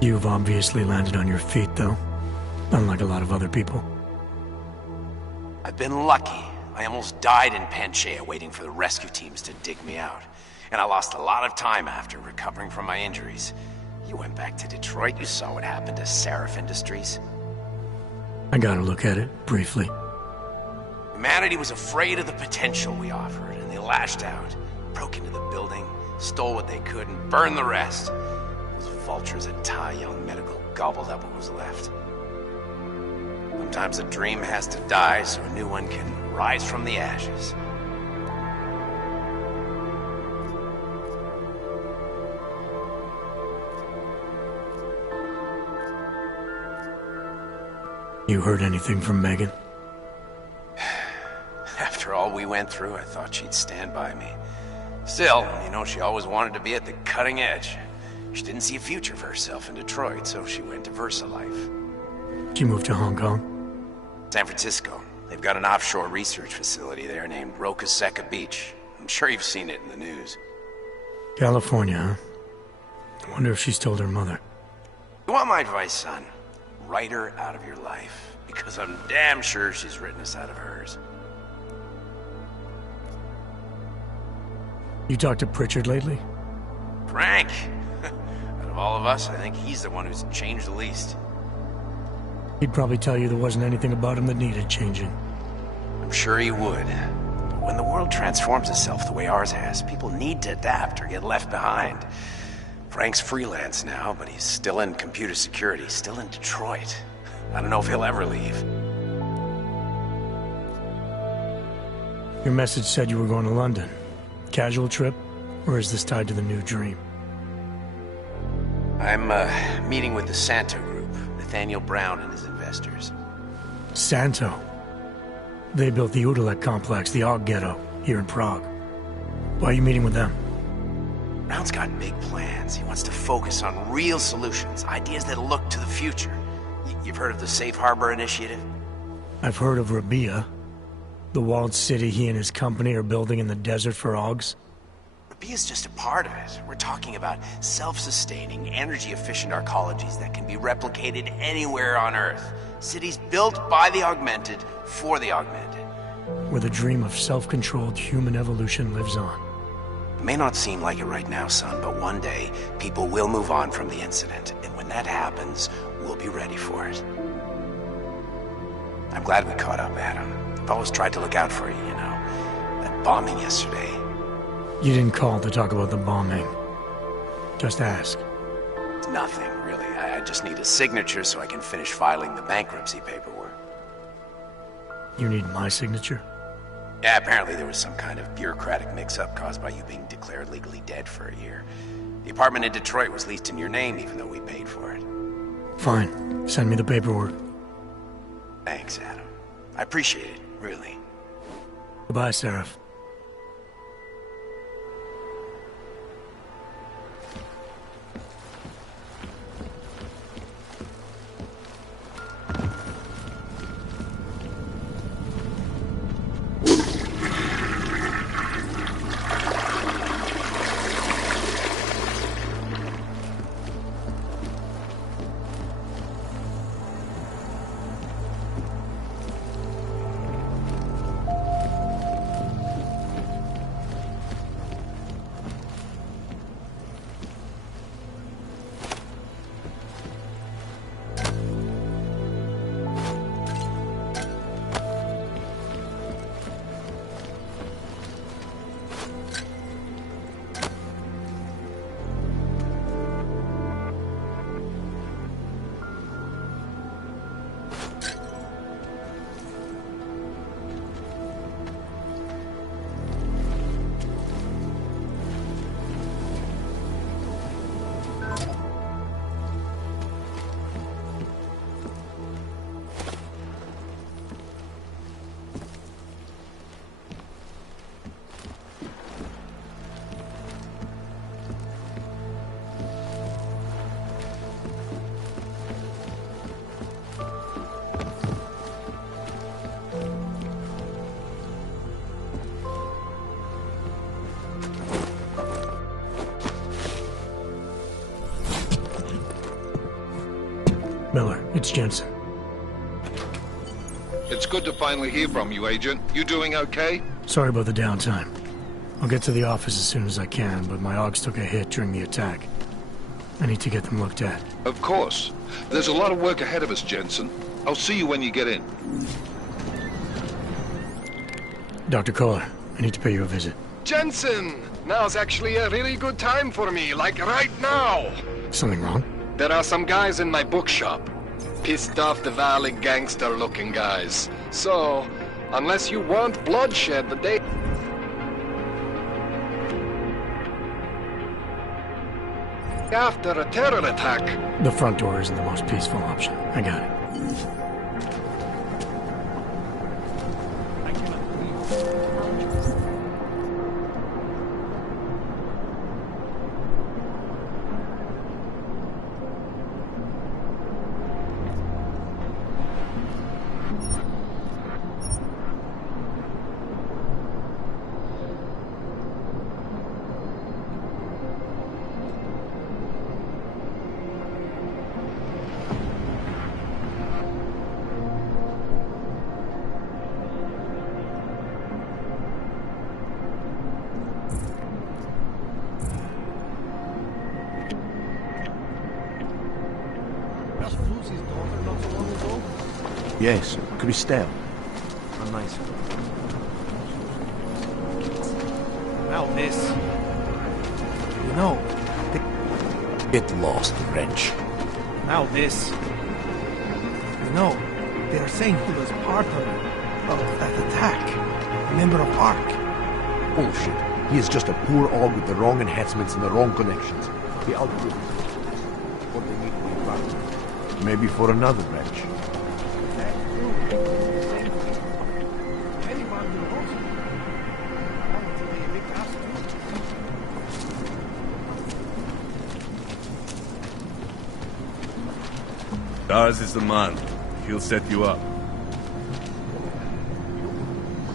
You've obviously landed on your feet, though. Unlike a lot of other people. I've been lucky. I almost died in Panchaea waiting for the rescue teams to dig me out. And I lost a lot of time after recovering from my injuries. You went back to Detroit, you saw what happened to Seraph Industries. I got a look at it, briefly. Humanity was afraid of the potential we offered, and they lashed out. Broke into the building, stole what they could, and burned the rest. Those vultures at Tai Young Medical gobbled up what was left. Sometimes a dream has to die so a new one can rise from the ashes. You heard anything from Megan? After all we went through, I thought she'd stand by me. Still, you know, she always wanted to be at the cutting edge. She didn't see a future for herself in Detroit, so she went to VersaLife. She moved to Hong Kong? San Francisco. They've got an offshore research facility there named Roca Seca Beach. I'm sure you've seen it in the news. California, huh? I wonder if she's told her mother. You want my advice, son? Write her out of your life. Because I'm damn sure she's written us out of hers. You talked to Pritchard lately? Frank! Out of all of us, I think he's the one who's changed the least. He'd probably tell you there wasn't anything about him that needed changing. I'm sure he would. But when the world transforms itself the way ours has, people need to adapt or get left behind. Frank's freelance now, but he's still in computer security, still in Detroit. I don't know if he'll ever leave. Your message said you were going to London. Casual trip? Or is this tied to the new dream? I'm meeting with the Santo Group, Nathaniel Brown and his investors. Santo? They built the Udalek complex, the Og Ghetto, here in Prague. Why are you meeting with them? Brown's got big plans. He wants to focus on real solutions, ideas that look to the future. You've heard of the Safe Harbor Initiative? I've heard of Rabia, the walled city he and his company are building in the desert for Ogs. B is just a part of it. We're talking about self-sustaining, energy-efficient arcologies that can be replicated anywhere on Earth. Cities built by the augmented, for the augmented. Where the dream of self-controlled human evolution lives on. It may not seem like it right now, son, but one day, people will move on from the incident. And when that happens, we'll be ready for it. I'm glad we caught up, Adam. I've always tried to look out for you, you know. That bombing yesterday. You didn't call to talk about the bombing. Just ask. It's nothing, really. I just need a signature so I can finish filing the bankruptcy paperwork. You need my signature? Yeah, apparently there was some kind of bureaucratic mix-up caused by you being declared legally dead for a year. The apartment in Detroit was leased in your name even though we paid for it. Fine. Send me the paperwork. Thanks, Adam. I appreciate it, really. Goodbye, Seraph. Miller, it's Jensen. It's good to finally hear from you, Agent. You doing okay? Sorry about the downtime. I'll get to the office as soon as I can, but my AUGs took a hit during the attack. I need to get them looked at. Of course. There's a lot of work ahead of us, Jensen. I'll see you when you get in. Dr. Kohler, I need to pay you a visit. Jensen! Now's actually a really good time for me, like right now! Something wrong? There are some guys in my bookshop. Pissed off the Valley gangster-looking guys. So, unless you want bloodshed the day after a terror attack... The front door isn't the most peaceful option. I got it. Yes, Christelle. A nice girl. Now this. You know, get lost, wrench. Now this. You know, they are saying he was part of that attack. A member of ARC. Bullshit. He is just a poor AUG with the wrong enhancements and the wrong connections. He outgrew it. Or they need to be back. Maybe for another wrench. Dars is the man. He'll set you up.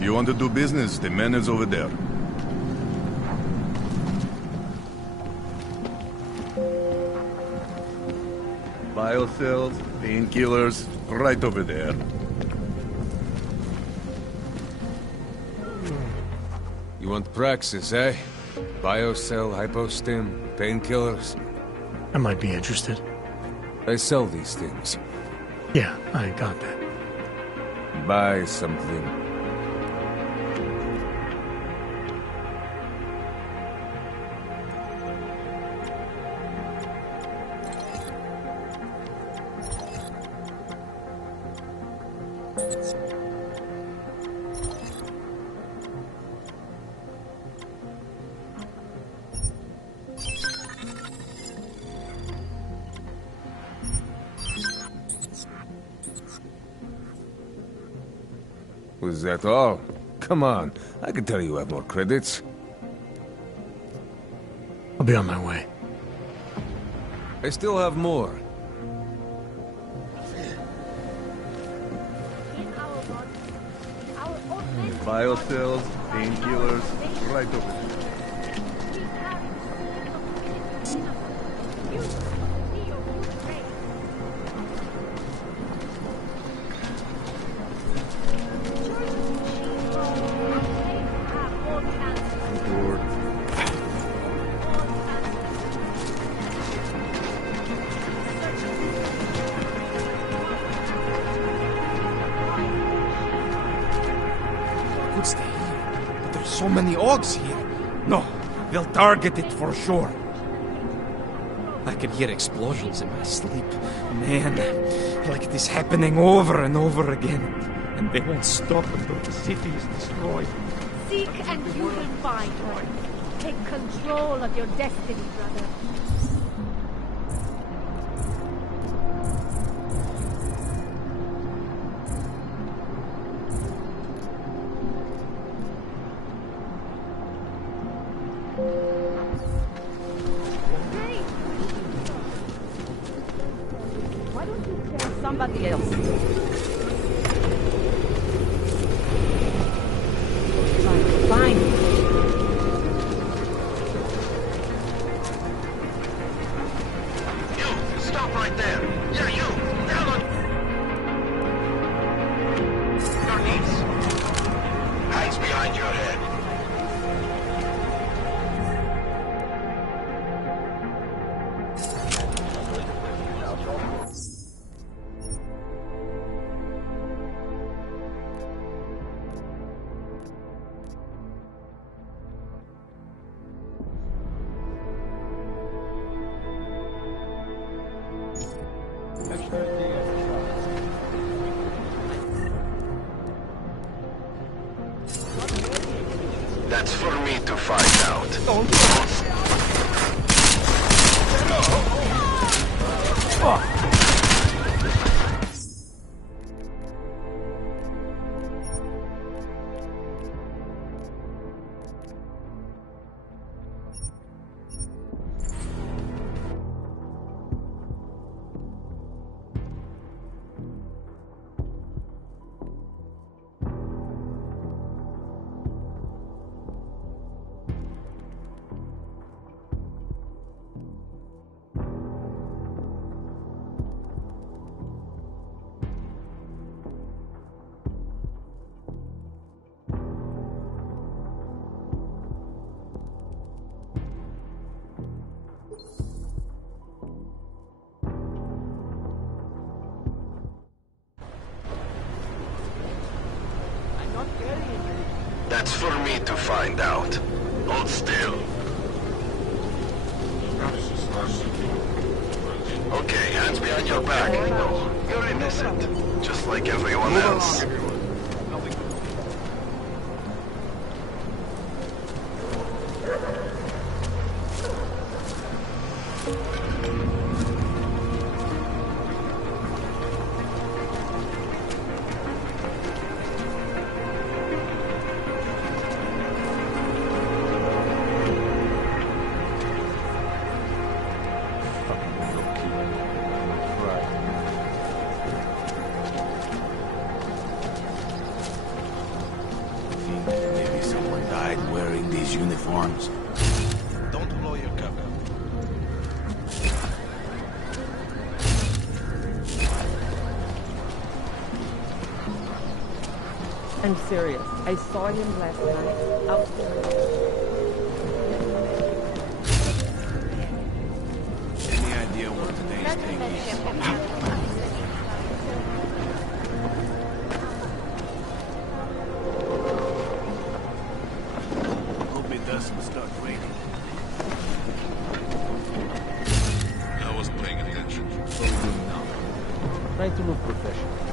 You want to do business? The man is over there. Biocells, painkillers, right over there. You want Praxis, eh? Biocell, hypostim, painkillers? I might be interested. I sell these things. Yeah, I got that. Buy something. Was that all? Come on, I can tell you have more credits. I'll be on my way. I still have more. Biocells, painkillers, right over there. Could stay here, but there's so many Augs here. No, they'll target it for sure. I can hear explosions in my sleep. Man, like this happening over and over again. And they won't stop until the city is destroyed. Seek and you will find her. Take control of your destiny, brother. Why don't you tell somebody else? Fine. You! Stop right there! Yeah, you! Down on... Your knees! Hands behind your head. That's for me to find out. That's for me to find out. Hold still. Okay, hands behind your back. No, you're innocent. Just like everyone else. Maybe someone died wearing these uniforms. Don't blow your cover. I'm serious. I saw him last night out there. Any idea what today's take is? Hope it doesn't start raining. I wasn't paying attention. What are we doing now? Trying to look professional.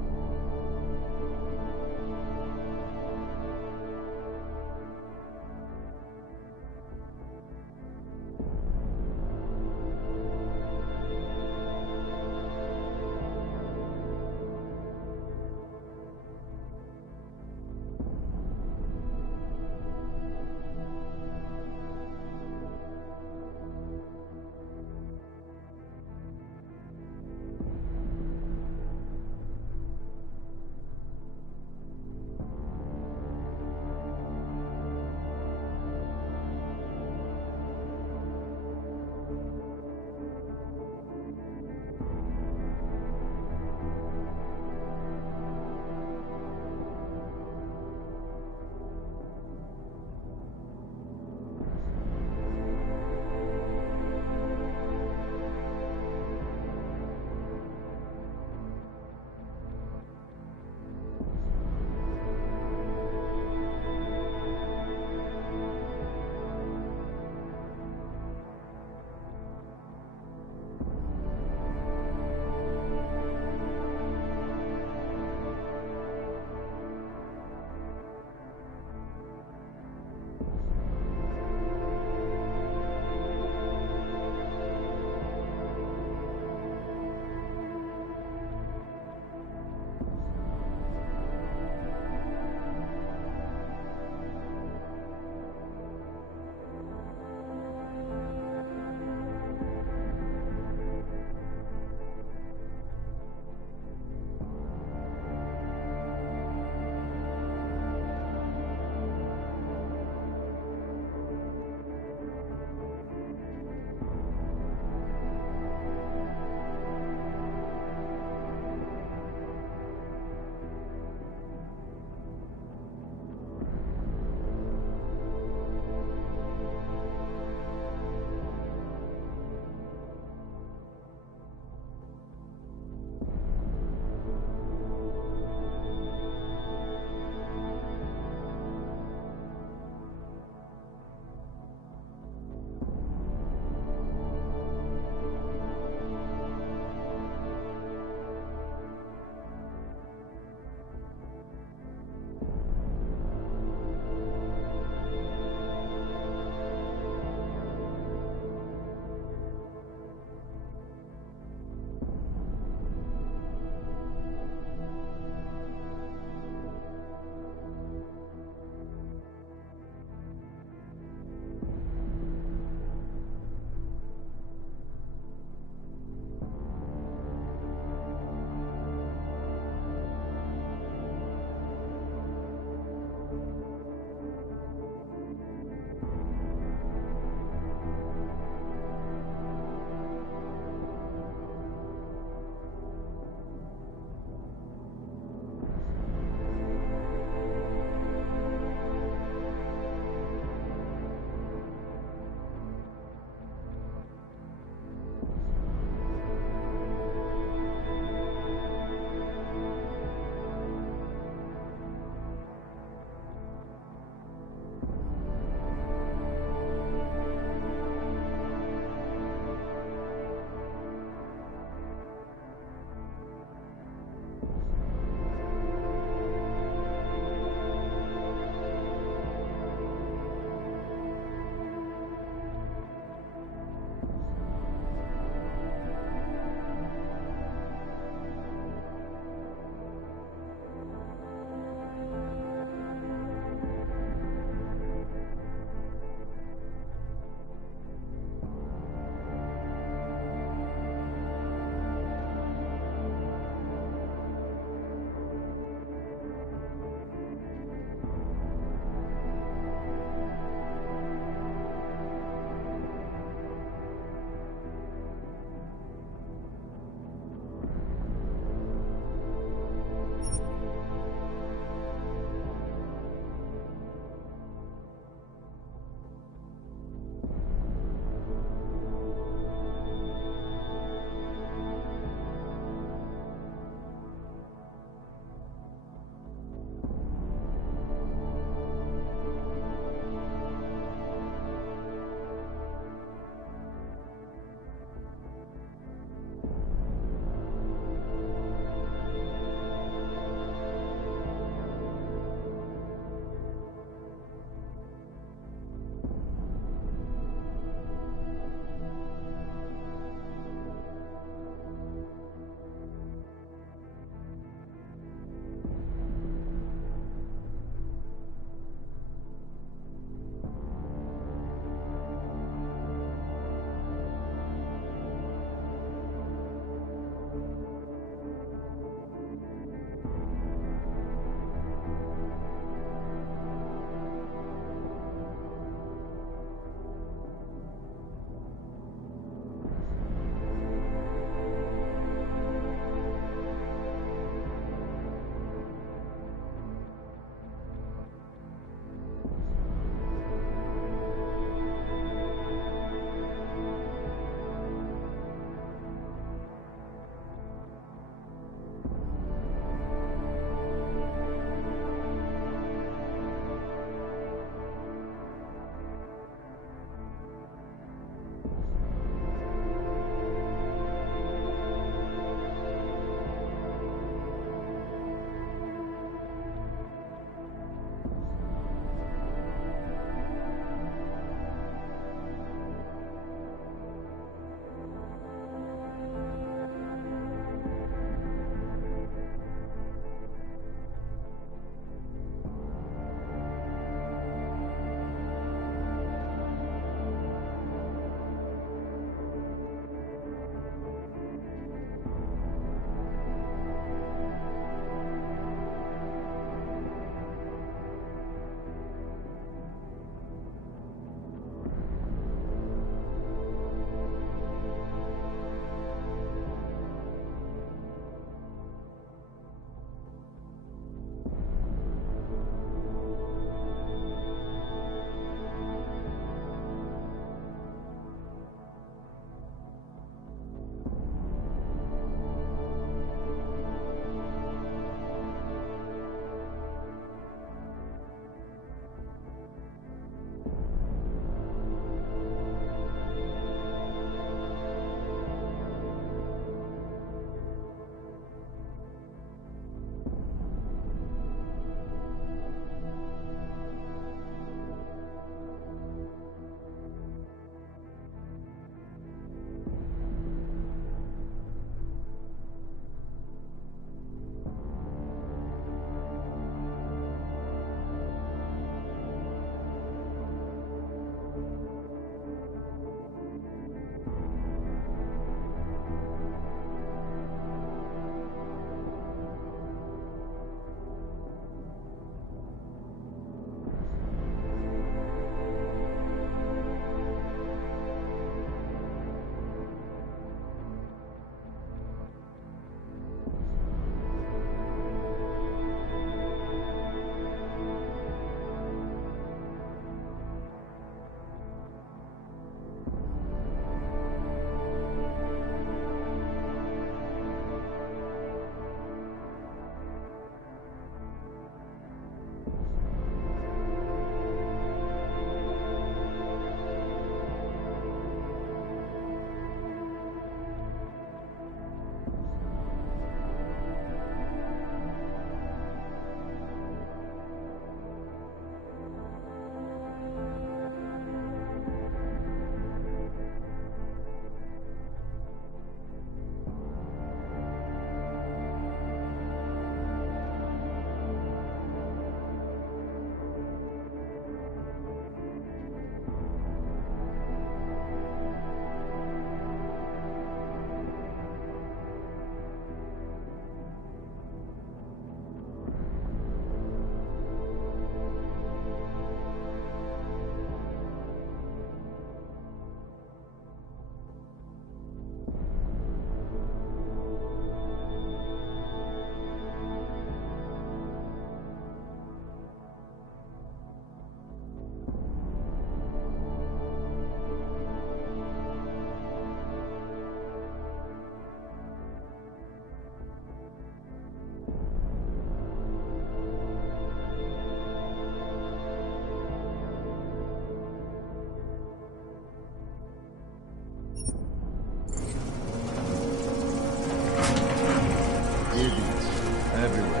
Idiots. Everywhere.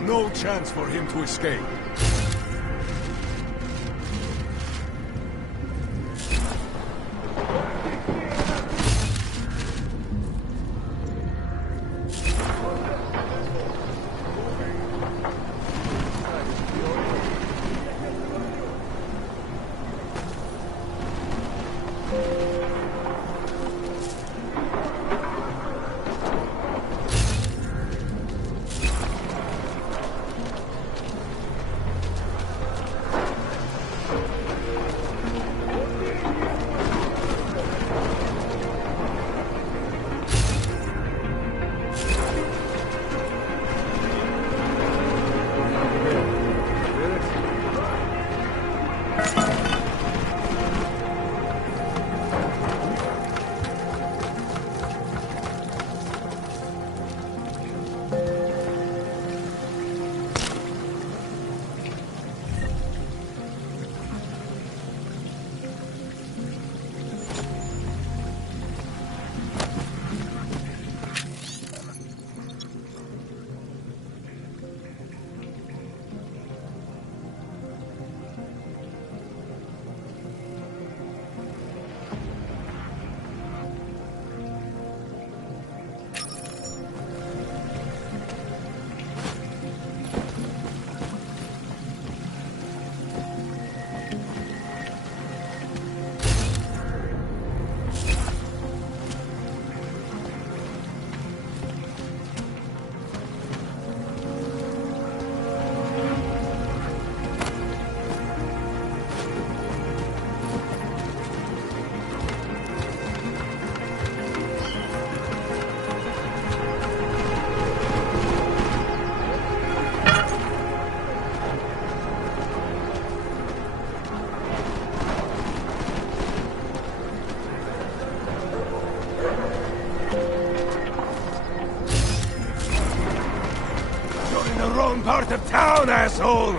No chance for him to escape. Part of town, asshole!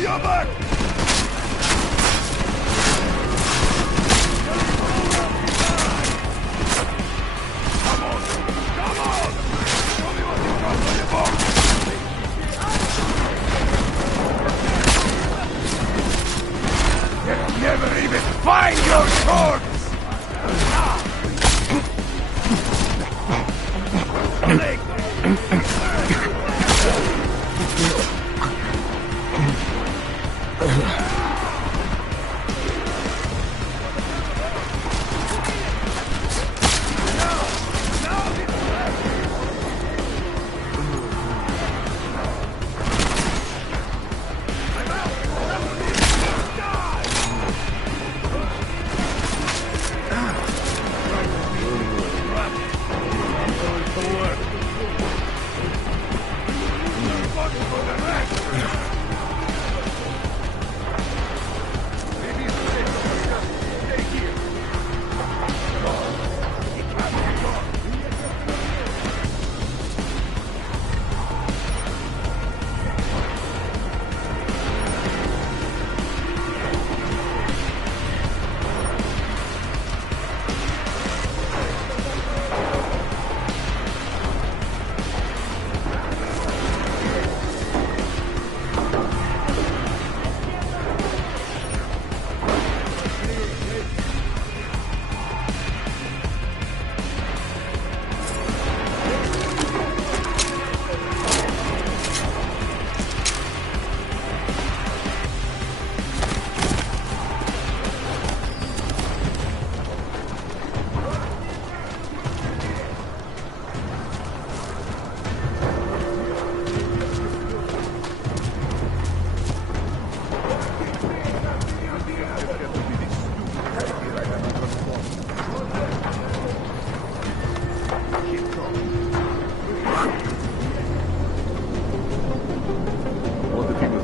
your back! Come on! Come on! Show me what you got for your box! You'll never even find your corpse!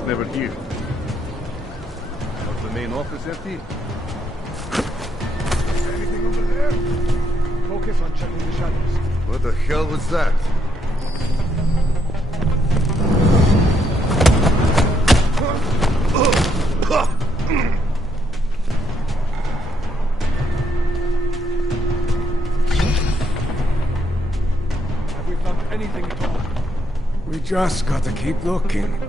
Never here. Was the main office empty? Anything over there? Focus on checking the shadows. What the hell was that? Have we found anything at all? We just gotta keep looking.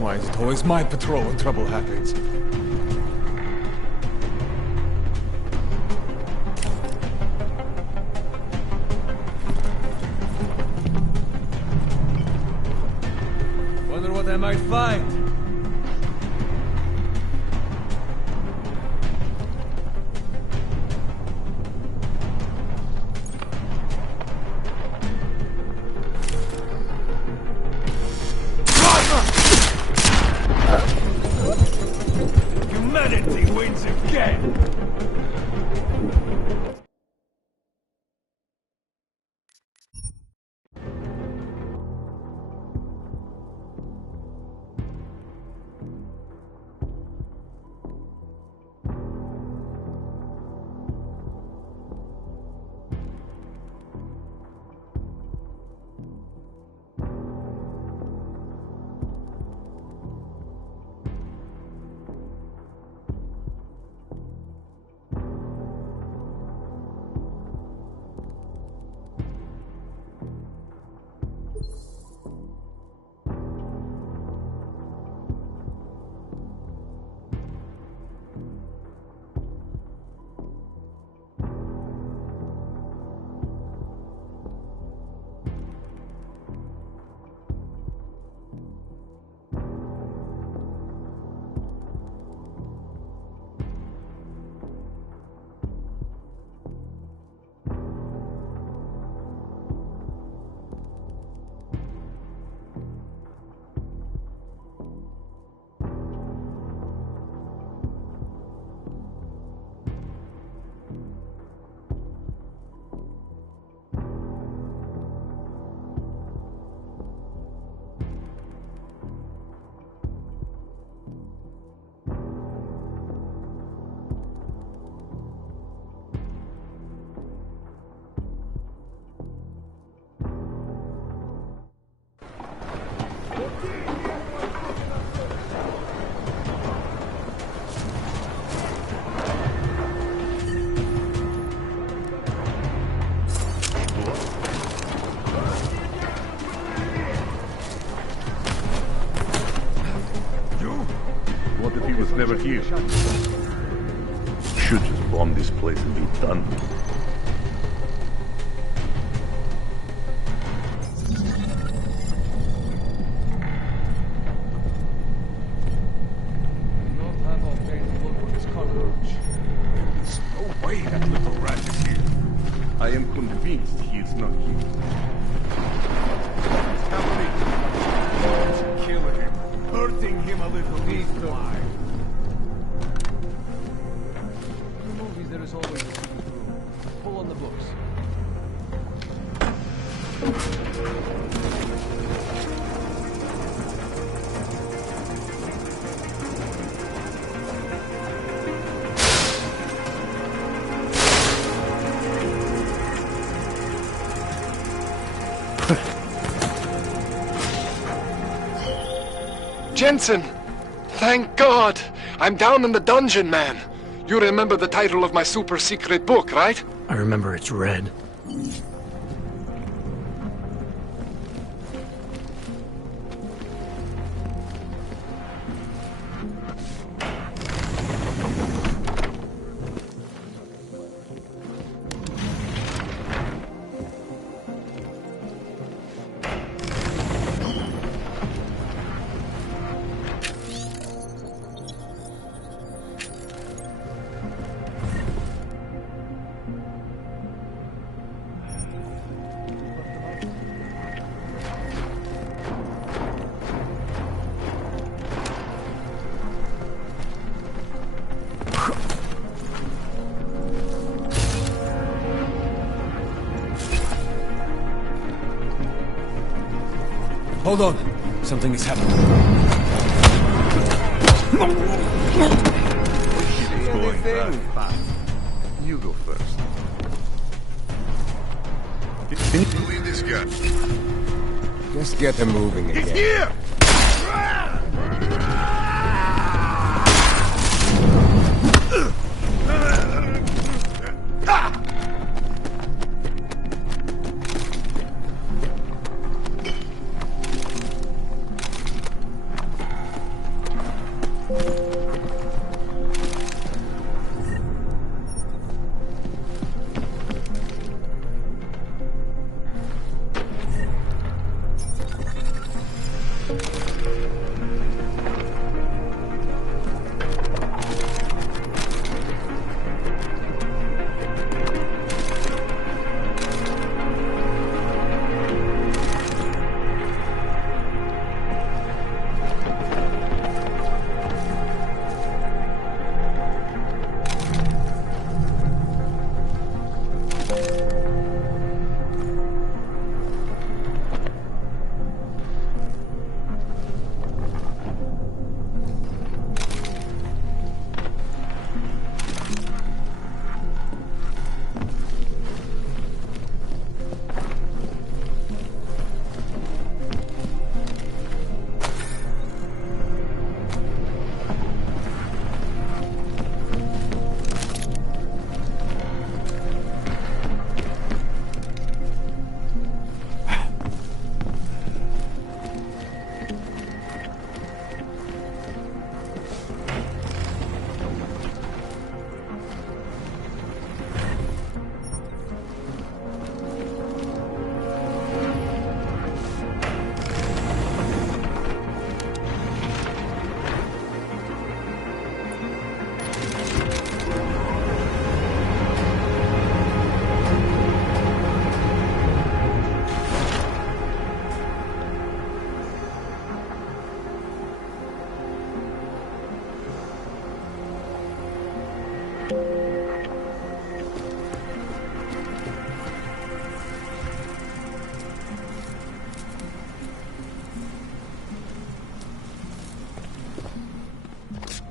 Why is it always my patrol when trouble happens? Wonder what I might find. Humanity wins again! He was never here. Should just bomb this place and be done. There's no way that little rat is here. I am convinced he is not here. He's killing him, hurting him a little. He's alive. In the movies, there is always a secret room. Pull on the books. Jensen! Thank God! I'm down in the dungeon, man. You remember the title of my super secret book, right? I remember it's red. Hold on. Something is happening. It's going bad. You go first. Can you leave this guy? Just get him moving again. He's here!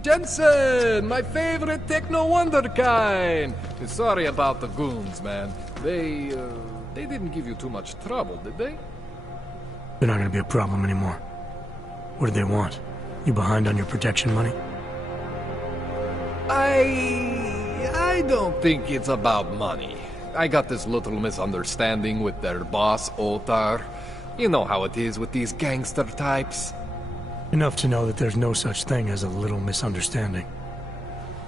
Jensen, my favorite techno wonderkind. Sorry about the goons, man. They didn't give you too much trouble, did they? They're not gonna be a problem anymore. What do they want? You behind on your protection money? I don't think it's about money. I got this little misunderstanding with their boss, Otar. You know how it is with these gangster types. Enough to know that there's no such thing as a little misunderstanding.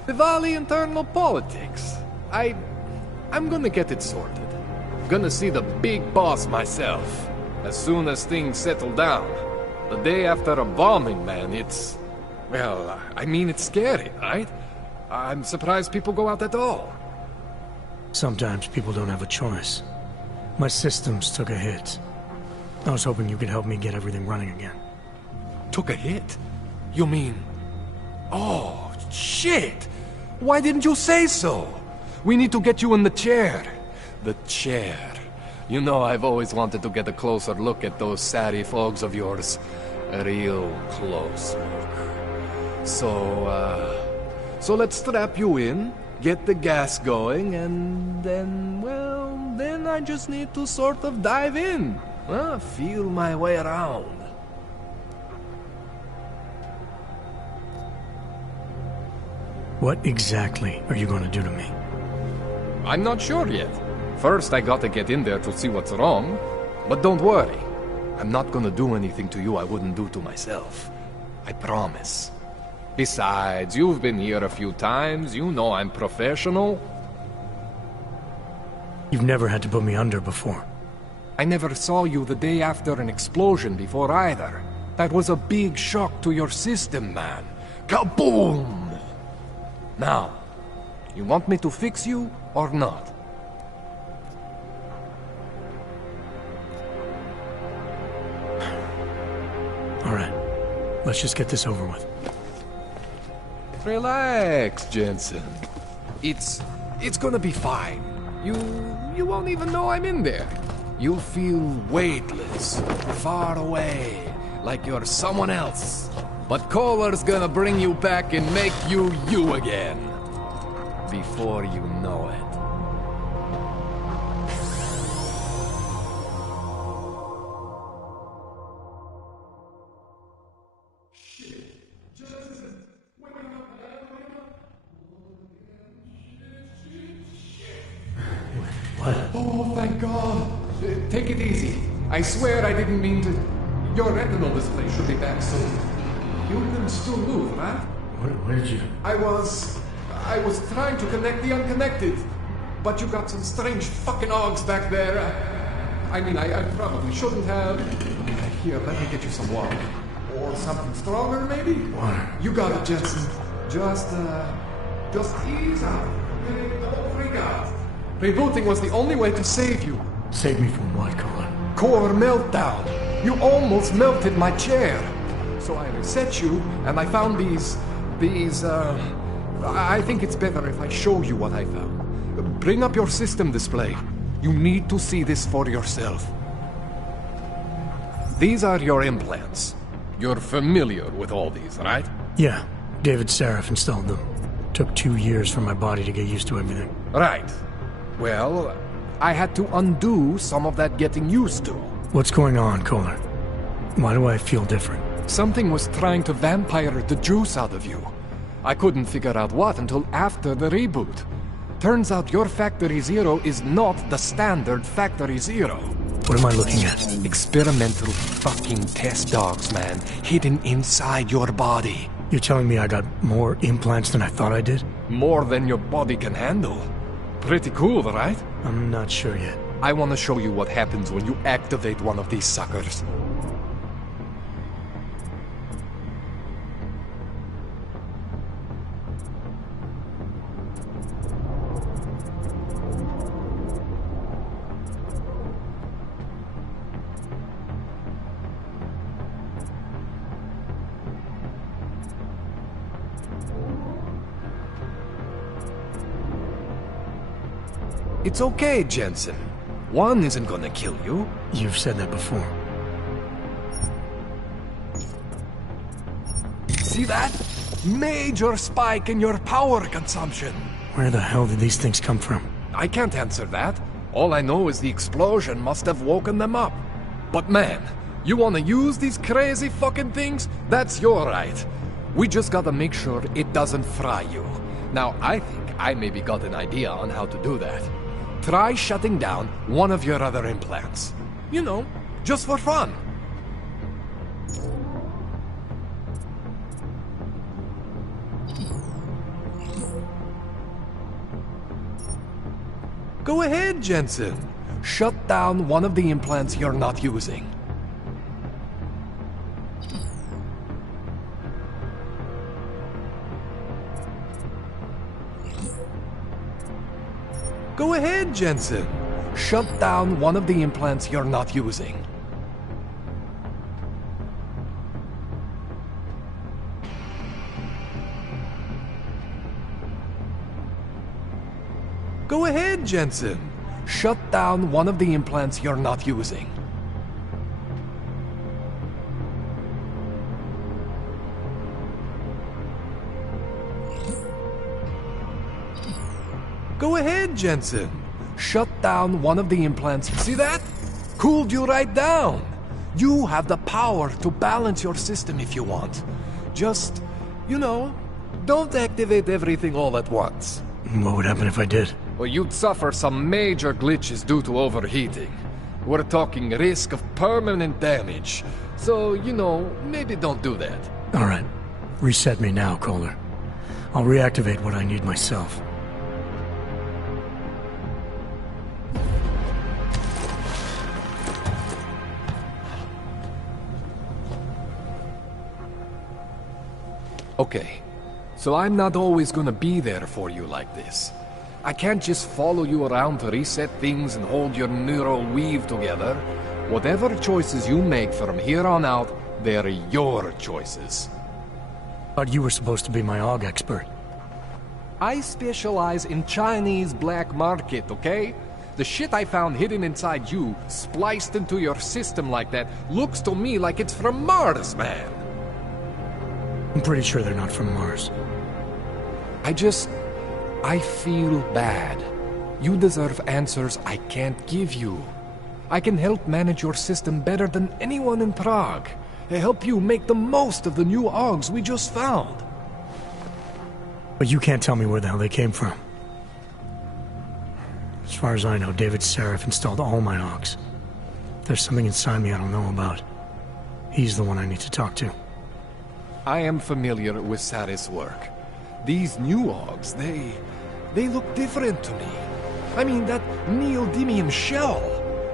Diwali internal politics. I'm gonna get it sorted. Gonna see the big boss myself. As soon as things settle down. The day after a bombing, man, it's... Well, I mean, it's scary, right? I'm surprised people go out at all. Sometimes people don't have a choice. My systems took a hit. I was hoping you could help me get everything running again. Took a hit? You mean... Oh, shit! Why didn't you say so? We need to get you in the chair. The chair. You know I've always wanted to get a closer look at those satty fogs of yours. A real close look. So let's strap you in, get the gas going, and then, well, then I just need to sort of dive in. Feel my way around. What exactly are you going to do to me? I'm not sure yet. First, I gotta get in there to see what's wrong. But don't worry. I'm not gonna do anything to you I wouldn't do to myself. I promise. Besides, you've been here a few times. You know I'm professional. You've never had to put me under before. I never saw you the day after an explosion before either. That was a big shock to your system, man. Kaboom! Now, you want me to fix you or not? All right, let's just get this over with. Relax, Jensen. It's gonna be fine. You won't even know I'm in there. You'll feel weightless, far away, like you're someone else. But Kohler's gonna bring you back and make you you again. Before you know it. What? Oh, thank God. Take it easy. I swear I didn't mean to... Your retinal display should be back soon. You can still move, right? Where did you... I was trying to connect the unconnected. But you got some strange fucking ogs back there. I mean, I probably shouldn't have. Here, let me get you some water. Or something stronger, maybe? Water. You got it, Jensen. Just ease out. Okay? Don't freak out. Rebooting was the only way to save you. Save me from what, Kohler? Core meltdown. You almost melted my chair. So I reset you, and I found these... I think it's better if I show you what I found. Bring up your system display. You need to see this for yourself. These are your implants. You're familiar with all these, right? Yeah, David Seraph installed them. Took 2 years for my body to get used to everything. Right. Well, I had to undo some of that getting used to. What's going on, Kohler? Why do I feel different? Something was trying to vampire the juice out of you. I couldn't figure out what until after the reboot. Turns out your Factory Zero is not the standard Factory Zero. What am I looking at? Experimental fucking test dogs, man. Hidden inside your body. You're telling me I got more implants than I thought I did? More than your body can handle. Pretty cool, right? I'm not sure yet. I want to show you what happens when you activate one of these suckers. It's okay, Jensen. One isn't gonna kill you. You've said that before. See that? Major spike in your power consumption. Where the hell did these things come from? I can't answer that. All I know is the explosion must have woken them up. But man, you wanna use these crazy fucking things? That's your right. We just gotta make sure it doesn't fry you. Now, I think I maybe got an idea on how to do that. Try shutting down one of your other implants. You know, just for fun. Go ahead, Jensen. Shut down one of the implants you're not using. Go ahead, Jensen. Shut down one of the implants you're not using. Go ahead, Jensen. Shut down one of the implants you're not using. Go ahead, Jensen. Shut down one of the implants. See that? Cooled you right down. You have the power to balance your system if you want. Just, don't activate everything all at once. What would happen if I did? Well, you'd suffer some major glitches due to overheating. We're talking risk of permanent damage. So, maybe don't do that. All right. Reset me now, Kohler. I'll reactivate what I need myself. Okay, so I'm not always gonna be there for you like this. I can't just follow you around to reset things and hold your neural weave together. Whatever choices you make from here on out, they're your choices. Thought you were supposed to be my AUG expert. I specialize in Chinese black market, okay? The shit I found hidden inside you, spliced into your system like that, looks to me like it's from Mars, man. I'm pretty sure they're not from Mars. I feel bad. You deserve answers I can't give you. I can help manage your system better than anyone in Prague. Help you make the most of the new AUGs we just found. But you can't tell me where the hell they came from. As far as I know, David Seraph installed all my AUGs. There's something inside me I don't know about. He's the one I need to talk to. I am familiar with Sarah's work. These new AUGs, they look different to me. I mean, that neodymium shell.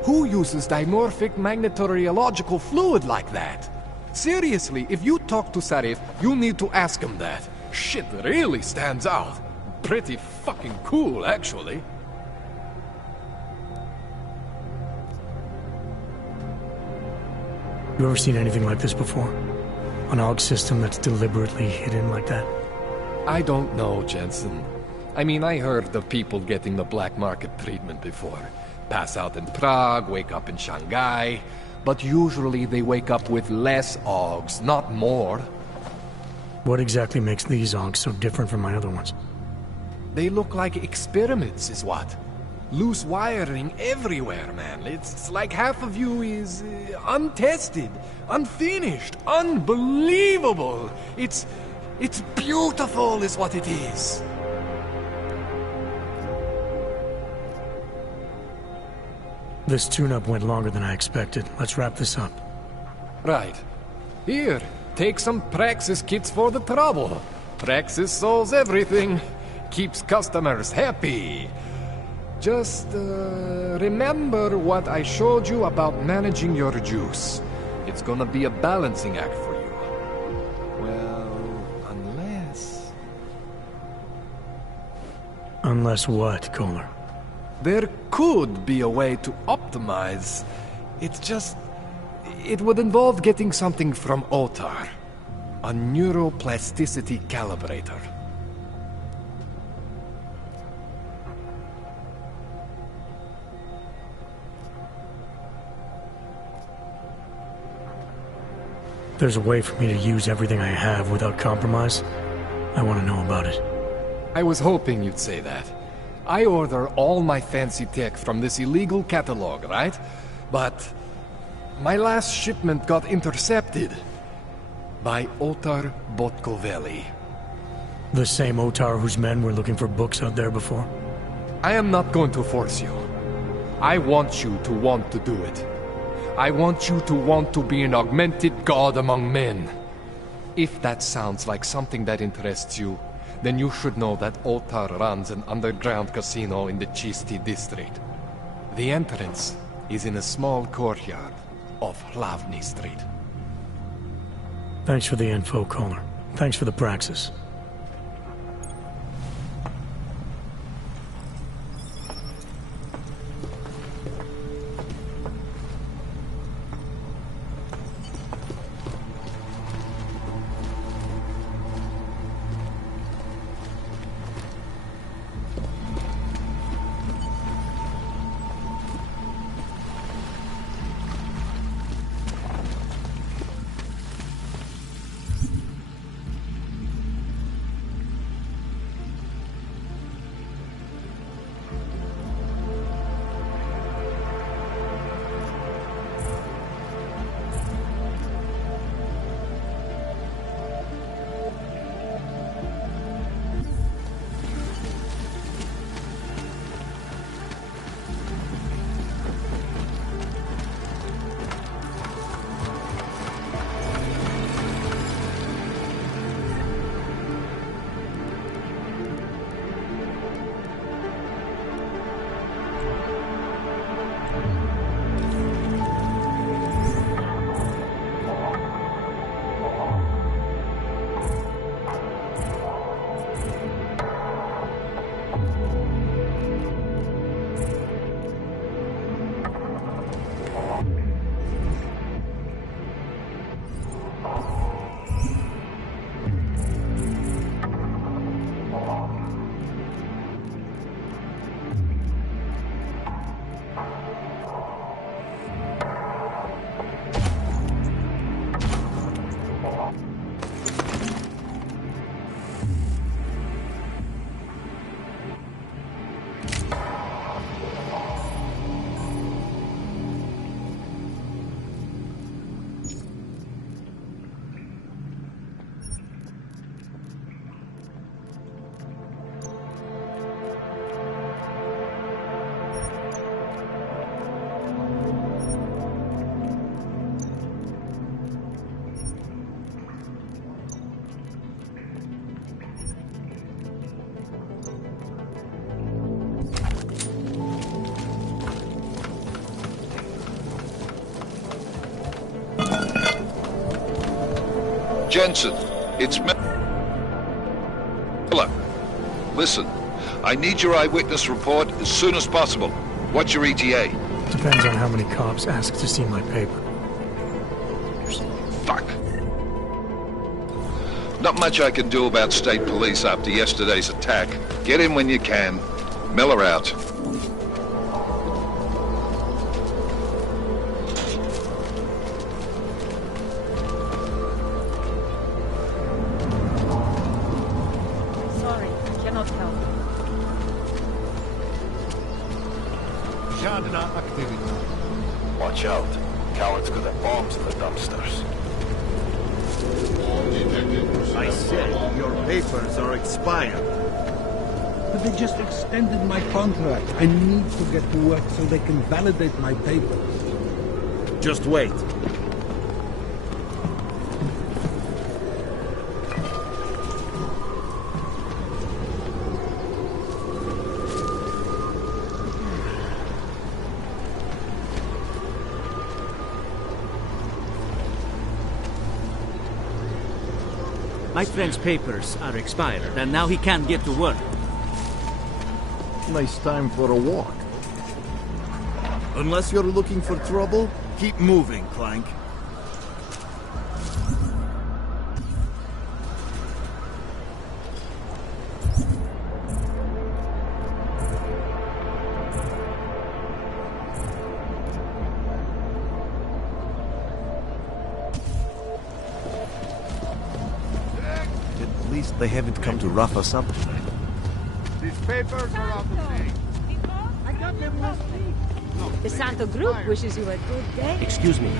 Who uses dimorphic magnetorheological fluid like that? Seriously, if you talk to Sarif, you need to ask him that. Shit really stands out. Pretty fucking cool, actually. You ever seen anything like this before? An AUG system that's deliberately hidden like that? I don't know, Jensen. I mean, I heard of people getting the black market treatment before. Pass out in Prague, wake up in Shanghai. But usually they wake up with less AUGs, not more. What exactly makes these AUGs so different from my other ones? They look like experiments, is what? Loose wiring everywhere, man. It's like half of you is untested, unfinished, unbelievable. It's beautiful is what it is. This tune-up went longer than I expected. Let's wrap this up. Right. Here, take some Praxis kits for the trouble. Praxis solves everything. Keeps customers happy. Just, remember what I showed you about managing your juice. It's gonna be a balancing act for you. Well, unless... Unless what, Kohler? There could be a way to optimize. It's just... It would involve getting something from Otar. A neuroplasticity calibrator. There's a way for me to use everything I have without compromise. I want to know about it. I was hoping you'd say that. I order all my fancy tech from this illegal catalog, right? But my last shipment got intercepted by Otar Botkoveli. The same Otar whose men were looking for books out there before? I am not going to force you. I want you to want to do it. I want you to want to be an augmented god among men. If that sounds like something that interests you, then you should know that Otar runs an underground casino in the Chisti district. The entrance is in a small courtyard off Hlavny Street. Thanks for the info, Connor. Thanks for the praxis. Jensen, it's Miller. Listen, I need your eyewitness report as soon as possible. What's your ETA? Depends on how many cops ask to see my paper. Fuck. Not much I can do about state police after yesterday's attack. Get in when you can. Miller out. Sorry, cannot help. Żadna activity. Watch out. Cowards could have bombs in the dumpsters. I said your papers are expired. But they just extended my contract. I need to get to work so they can validate my papers. Just wait. My friend's papers are expired, and now he can't get to work. Nice time for a walk. Unless you're looking for trouble, keep moving, Clank. At least they haven't come to rough us up. These papers are out of date. I got them last week. The Santo group wishes you a good day. Excuse me.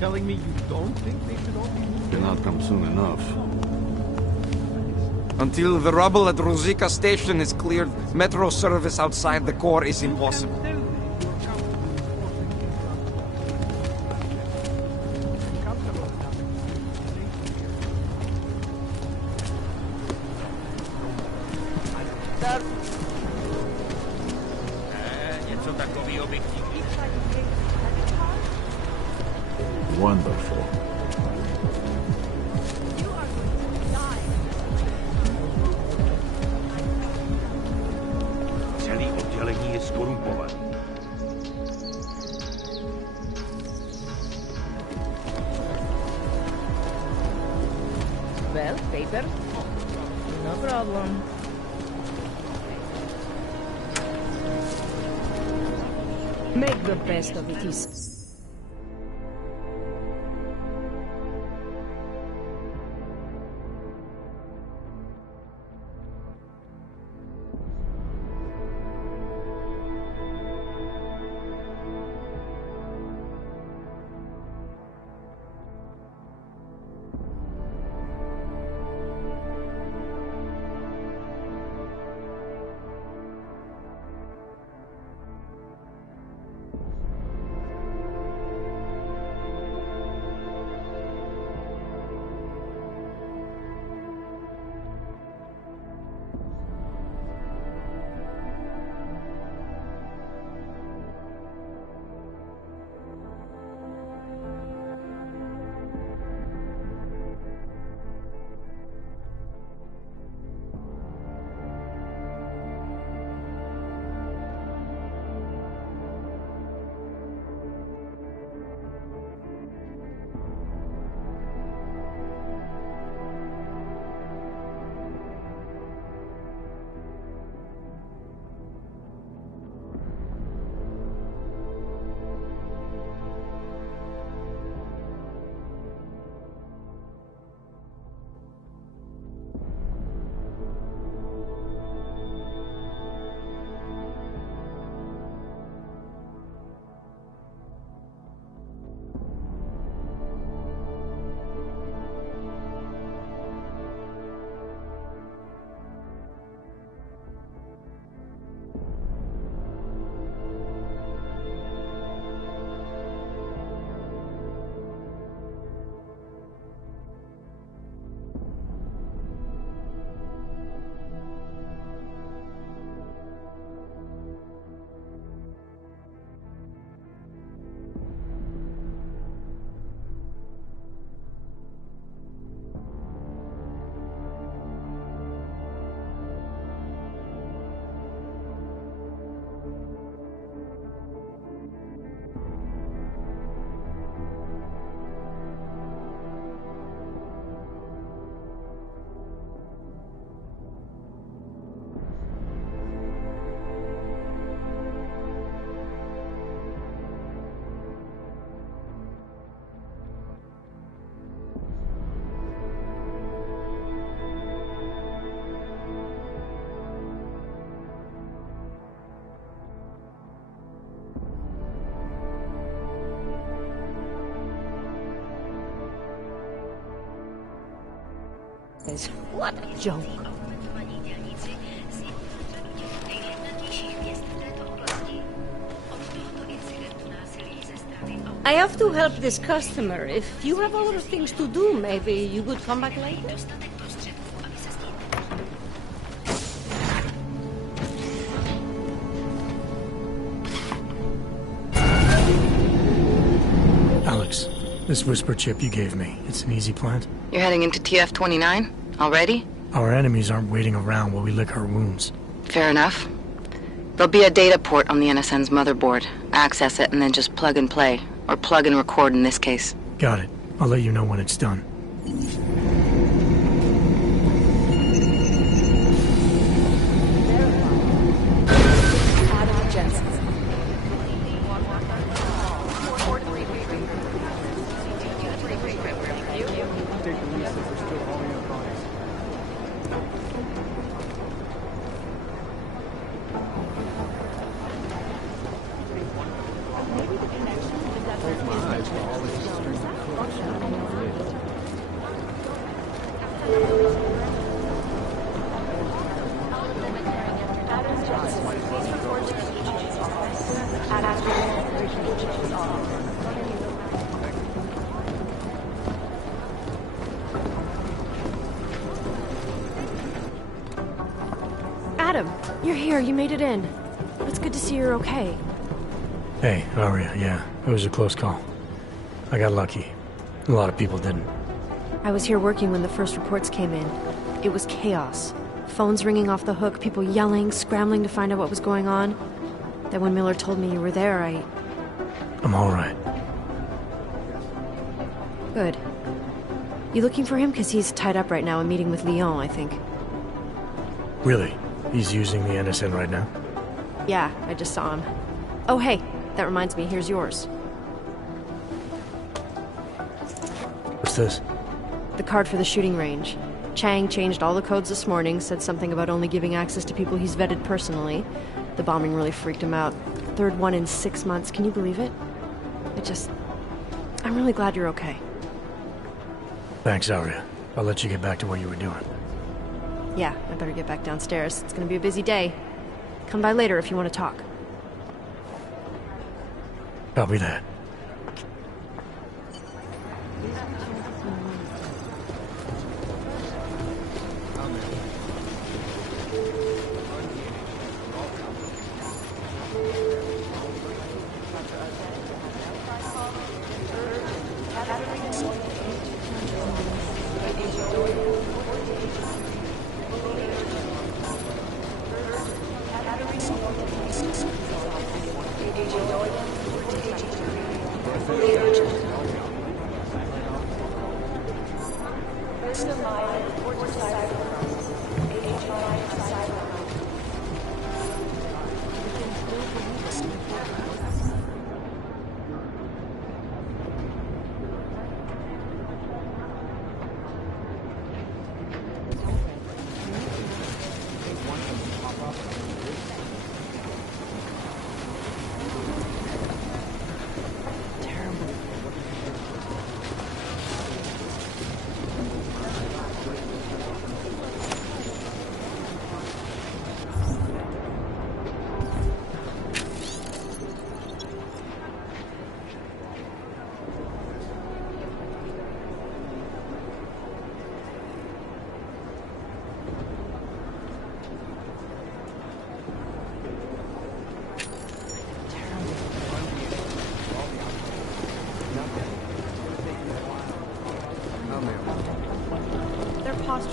Telling me you don't think they should all be moved? Cannot come soon enough. Until the rubble at Ruzicka Station is cleared, metro service outside the core is impossible. Wonderful. Celý oddělení je skorumpovaný. Well, paper? No problem. Make the best of it, is. What a joke. I have to help this customer. If you have other things to do, maybe you could come back later. Alex, this whisper chip you gave me, it's an easy plant? You're heading into TF-29? Already? Our enemies aren't waiting around while we lick our wounds. Fair enough. There'll be a data port on the NSN's motherboard. Access it and then just plug and play. Or plug and record in this case. Got it. I'll let you know when it's done. Maybe the connection with that Adam, you're here. You made it in. It's good to see you're okay. Hey, Aria, yeah. It was a close call. I got lucky. A lot of people didn't. I was here working when the first reports came in. It was chaos. Phones ringing off the hook, people yelling, scrambling to find out what was going on. Then when Miller told me you were there, I'm alright. Good. You looking for him? Because he's tied up right now, a meeting with Lyon, I think. Really? He's using the NSN right now? Yeah, I just saw him. Oh, hey, that reminds me, here's yours. What's this? The card for the shooting range. Chang changed all the codes this morning, said something about only giving access to people he's vetted personally. The bombing really freaked him out. Third one in 6 months, can you believe it? I'm really glad you're okay. Thanks, Aria. I'll let you get back to what you were doing. Yeah, I better get back downstairs. It's gonna be a busy day. Come by later if you want to talk. Copy that.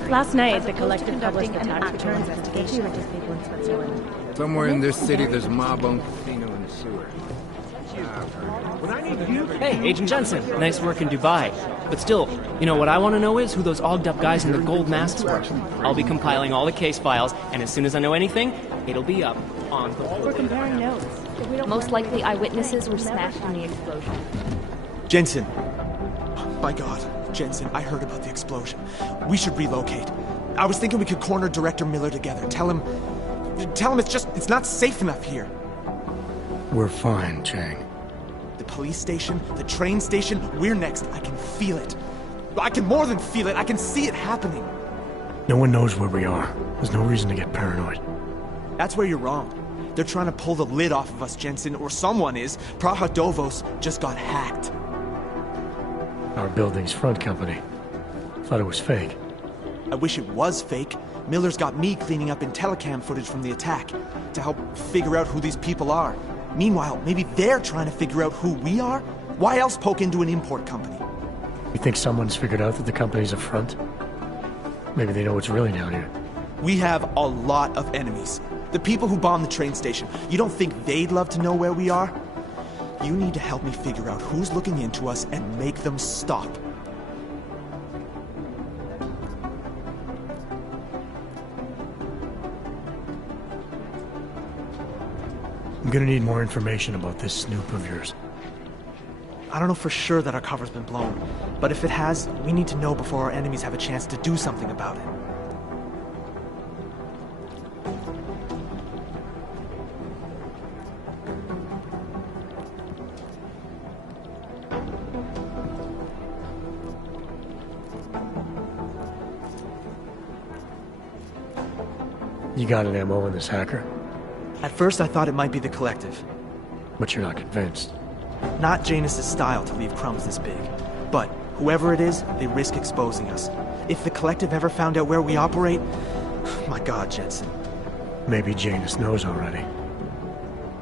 Last night, the collective published the tax return investigation of richest people in Switzerland. Somewhere in this city, there's a mob-owned casino in the sewer. Hey, Agent Jensen, nice work in Dubai. But still, you know what I want to know is who those ogged-up guys in their gold masks were. I'll be compiling all the case files, and as soon as I know anything, it'll be up on the board. We're comparing notes. Most likely eyewitnesses were smashed in the explosion. Jensen. By God, Jensen, I heard about the explosion. We should relocate. I was thinking we could corner Director Miller together. Tell him it's not safe enough here. We're fine, Chang. The police station, the train station, we're next. I can feel it. I can more than feel it. I can see it happening. No one knows where we are. There's no reason to get paranoid. That's where you're wrong. They're trying to pull the lid off of us, Jensen, or someone is. Praha Dovos just got hacked. Our building's front company. Thought it was fake. I wish it was fake. Miller's got me cleaning up IntelliCam footage from the attack to help figure out who these people are. Meanwhile, maybe they're trying to figure out who we are? Why else poke into an import company? You think someone's figured out that the company's a front? Maybe they know what's really down here. We have a lot of enemies. The people who bombed the train station. You don't think they'd love to know where we are? You need to help me figure out who's looking into us and make them stop. I'm gonna need more information about this snoop of yours. I don't know for sure that our cover's been blown, but if it has, we need to know before our enemies have a chance to do something about it. You got an MO in this hacker? At first I thought it might be the Collective. But you're not convinced? Not Janus' style to leave crumbs this big. But whoever it is, they risk exposing us. If the Collective ever found out where we operate... My God, Jensen. Maybe Janus knows already.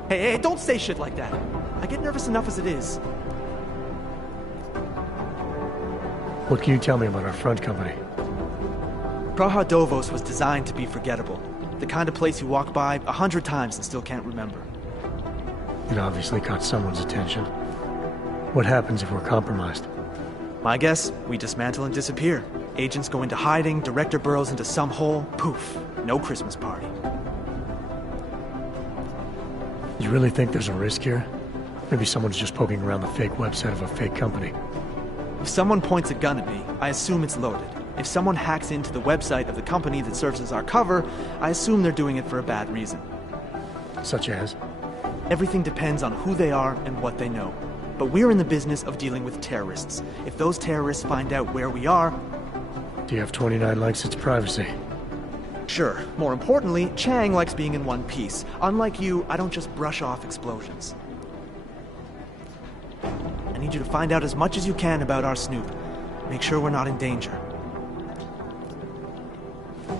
Hey, don't say shit like that. I get nervous enough as it is. What can you tell me about our front company? Praha Dovos was designed to be forgettable. The kind of place you walk by 100 times and still can't remember. It obviously caught someone's attention. What happens if we're compromised? My guess, we dismantle and disappear. Agents go into hiding, director burrows into some hole, poof, no Christmas party. You really think there's a risk here? Maybe someone's just poking around the fake website of a fake company. If someone points a gun at me, I assume it's loaded. If someone hacks into the website of the company that serves as our cover, I assume they're doing it for a bad reason. Such as? Everything depends on who they are and what they know. But we're in the business of dealing with terrorists. If those terrorists find out where we are... TF-29 likes its privacy. Sure. More importantly, Chang likes being in one piece. Unlike you, I don't just brush off explosions. I need you to find out as much as you can about our snoop. Make sure we're not in danger.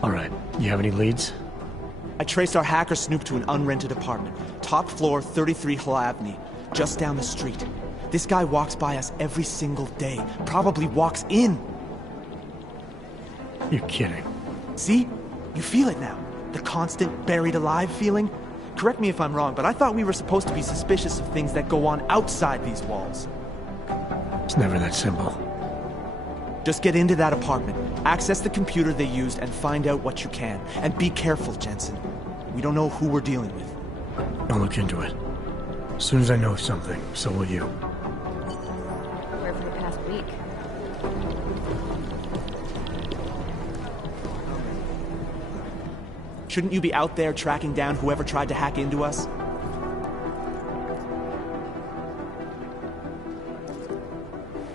Alright, you have any leads? I traced our hacker snoop to an unrented apartment. Top floor, 33 Hlavny, just down the street. This guy walks by us every single day. Probably walks in. You're kidding. See? You feel it now. The constant buried alive feeling. Correct me if I'm wrong, but I thought we were supposed to be suspicious of things that go on outside these walls. It's never that simple. Just get into that apartment, access the computer they used, and find out what you can. And be careful, Jensen. We don't know who we're dealing with. I'll look into it. As soon as I know something, so will you. Where for the past week? Shouldn't you be out there tracking down whoever tried to hack into us?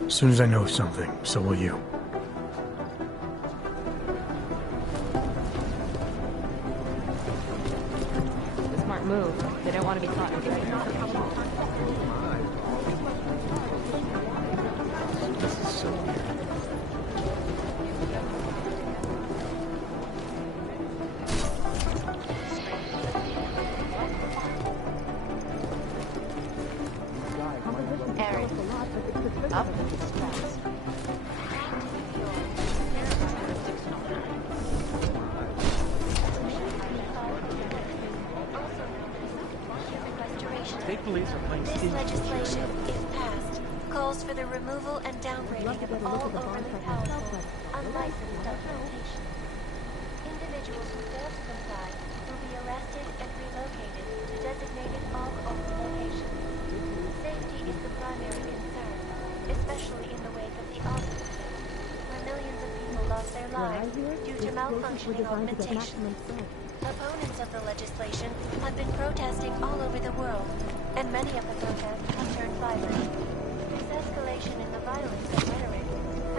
As soon as I know something, so will you. Smart move. They don't want to be caught. This is so weird. Up. State police are playing This legislation, if passed, calls for the removal and downgrading of all overly powerful, unlicensed documentation. Individuals who fail to comply will be arrested and relocated to designated all-only locations. Safety is the primary concern, especially in the wake of the August event, where millions of people lost their lives due to malfunctioning augmentation. Opponents of the legislation have been protesting all over the world, and many of the protests have turned violent. This escalation in the violence and rhetoric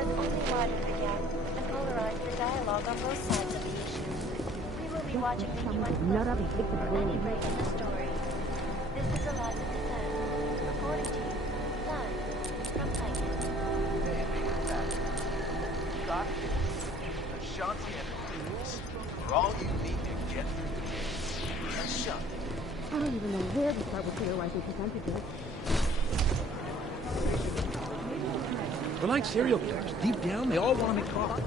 has only widened the gap and polarized the dialogue on both sides of the issue. We will be watching the UN for any break in the story. This is Eliza Kazan, reporting to you, live, from Titan. Ashanti Entertainment. For all you need to get through the day. Ashanti. I don't even know where to start with clear why they presented this. We're like serial killers. Deep down, they all want to make coffee.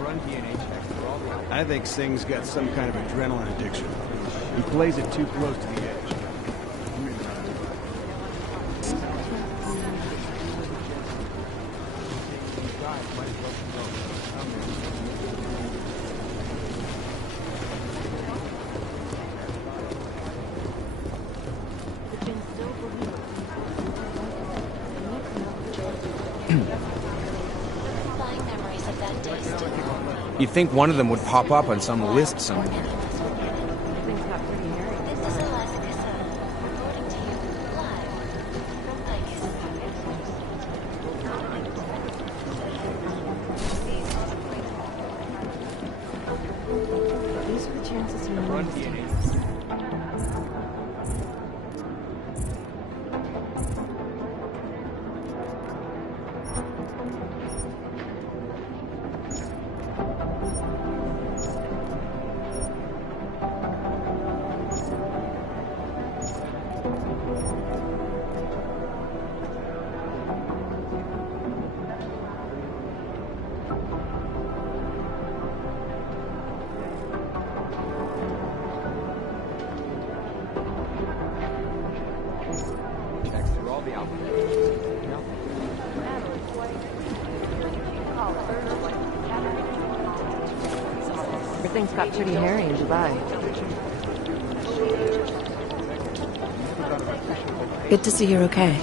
Run DNA checks. I think Singh's got some kind of adrenaline addiction. He plays it too close to the edge. You'd think one of them would pop up on some list somewhere. This is Eliza Kazan, reporting to you, live, from Titan. These are the chances you Run DNA. Everything's got pretty hairy in Dubai. Good to see you're okay.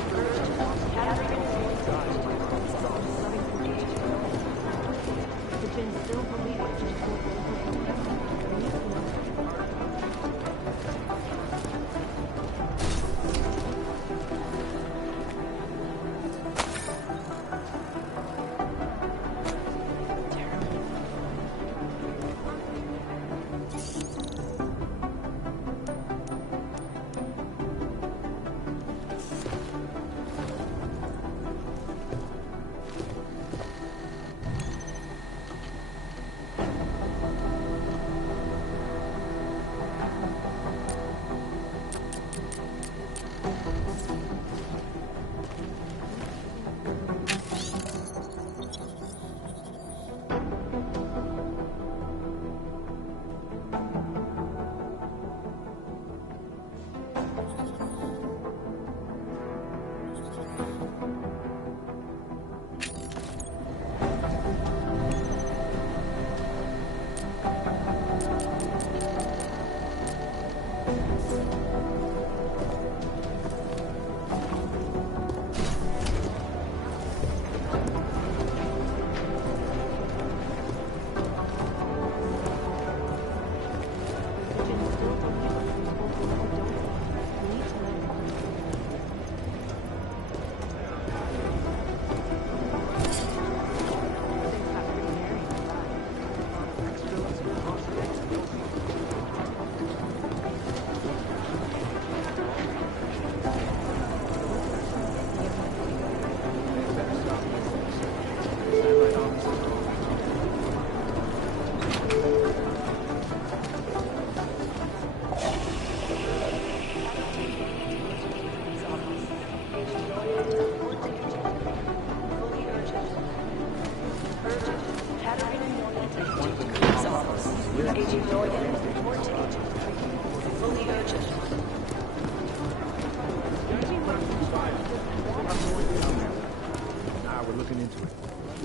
We're looking into it.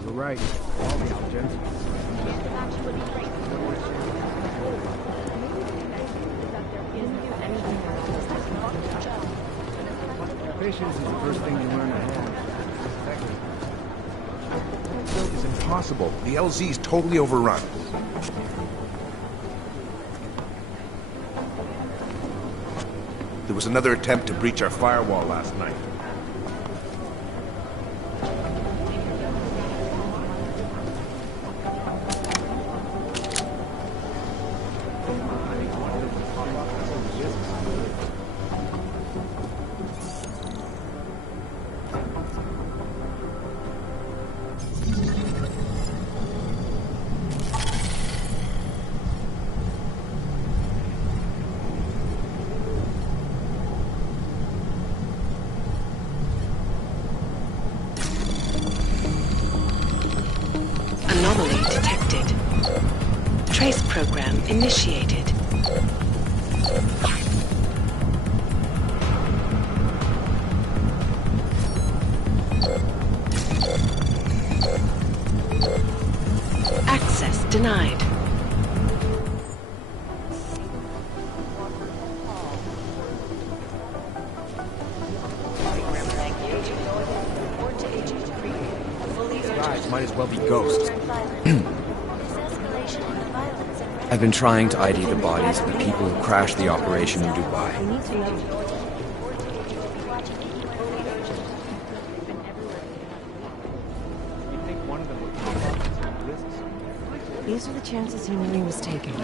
You're right. All the Algens. Patience is the first thing you learn to have. It's impossible. The LZ's totally overrun. There was another attempt to breach our firewall last night. Anomaly detected. Trace program initiated. Access denied. Guys, might as well be ghosts. I've been trying to ID the bodies of the people who crashed the operation in Dubai. These are the chances he knew he was taking.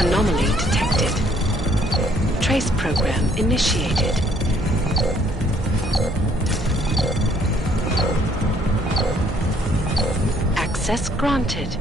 Anomaly detected. Trace program initiated. Access granted.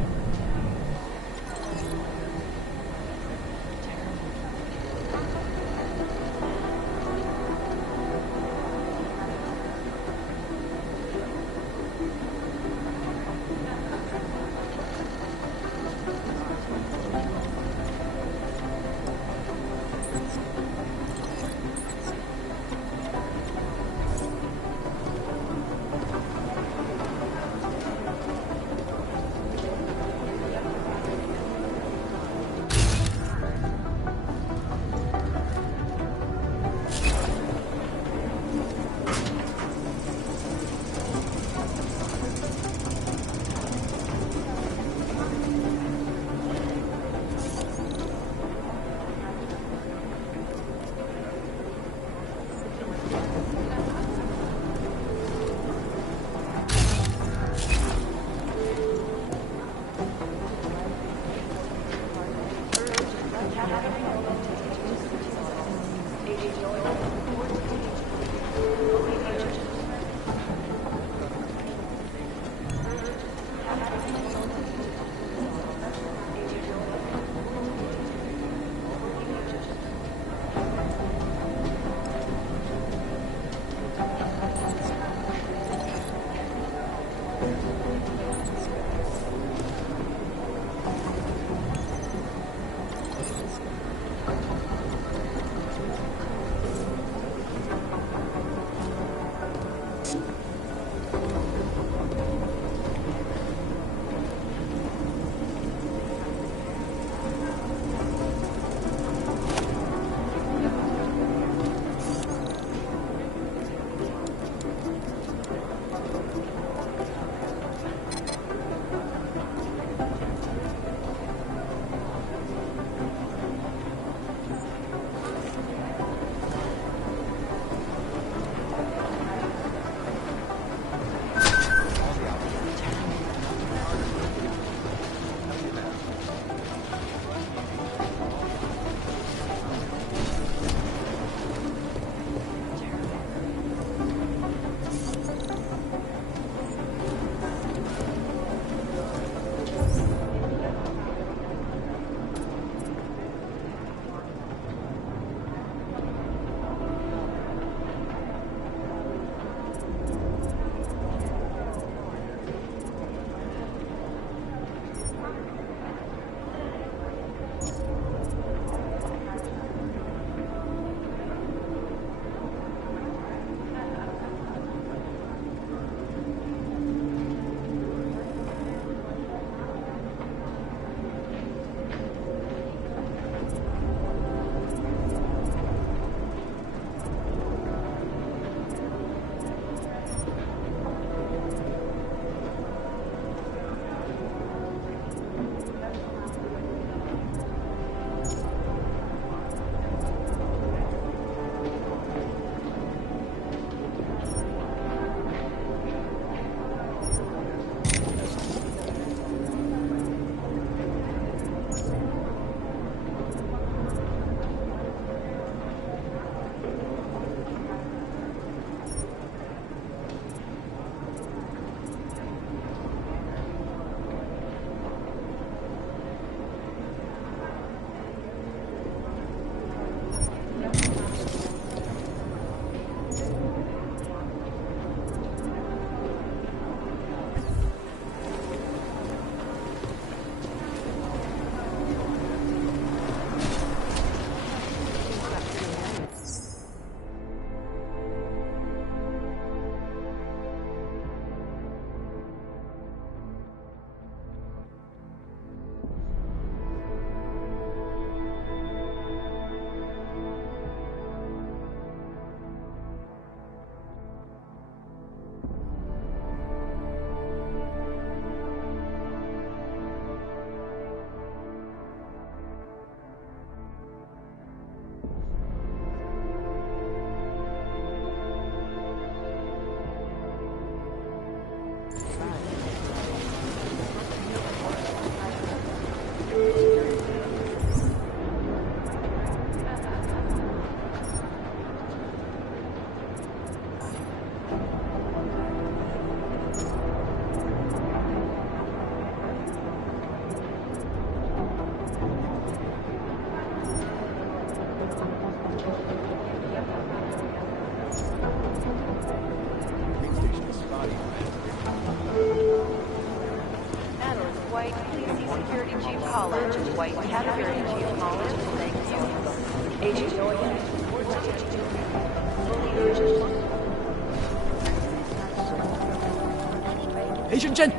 Agent Jen!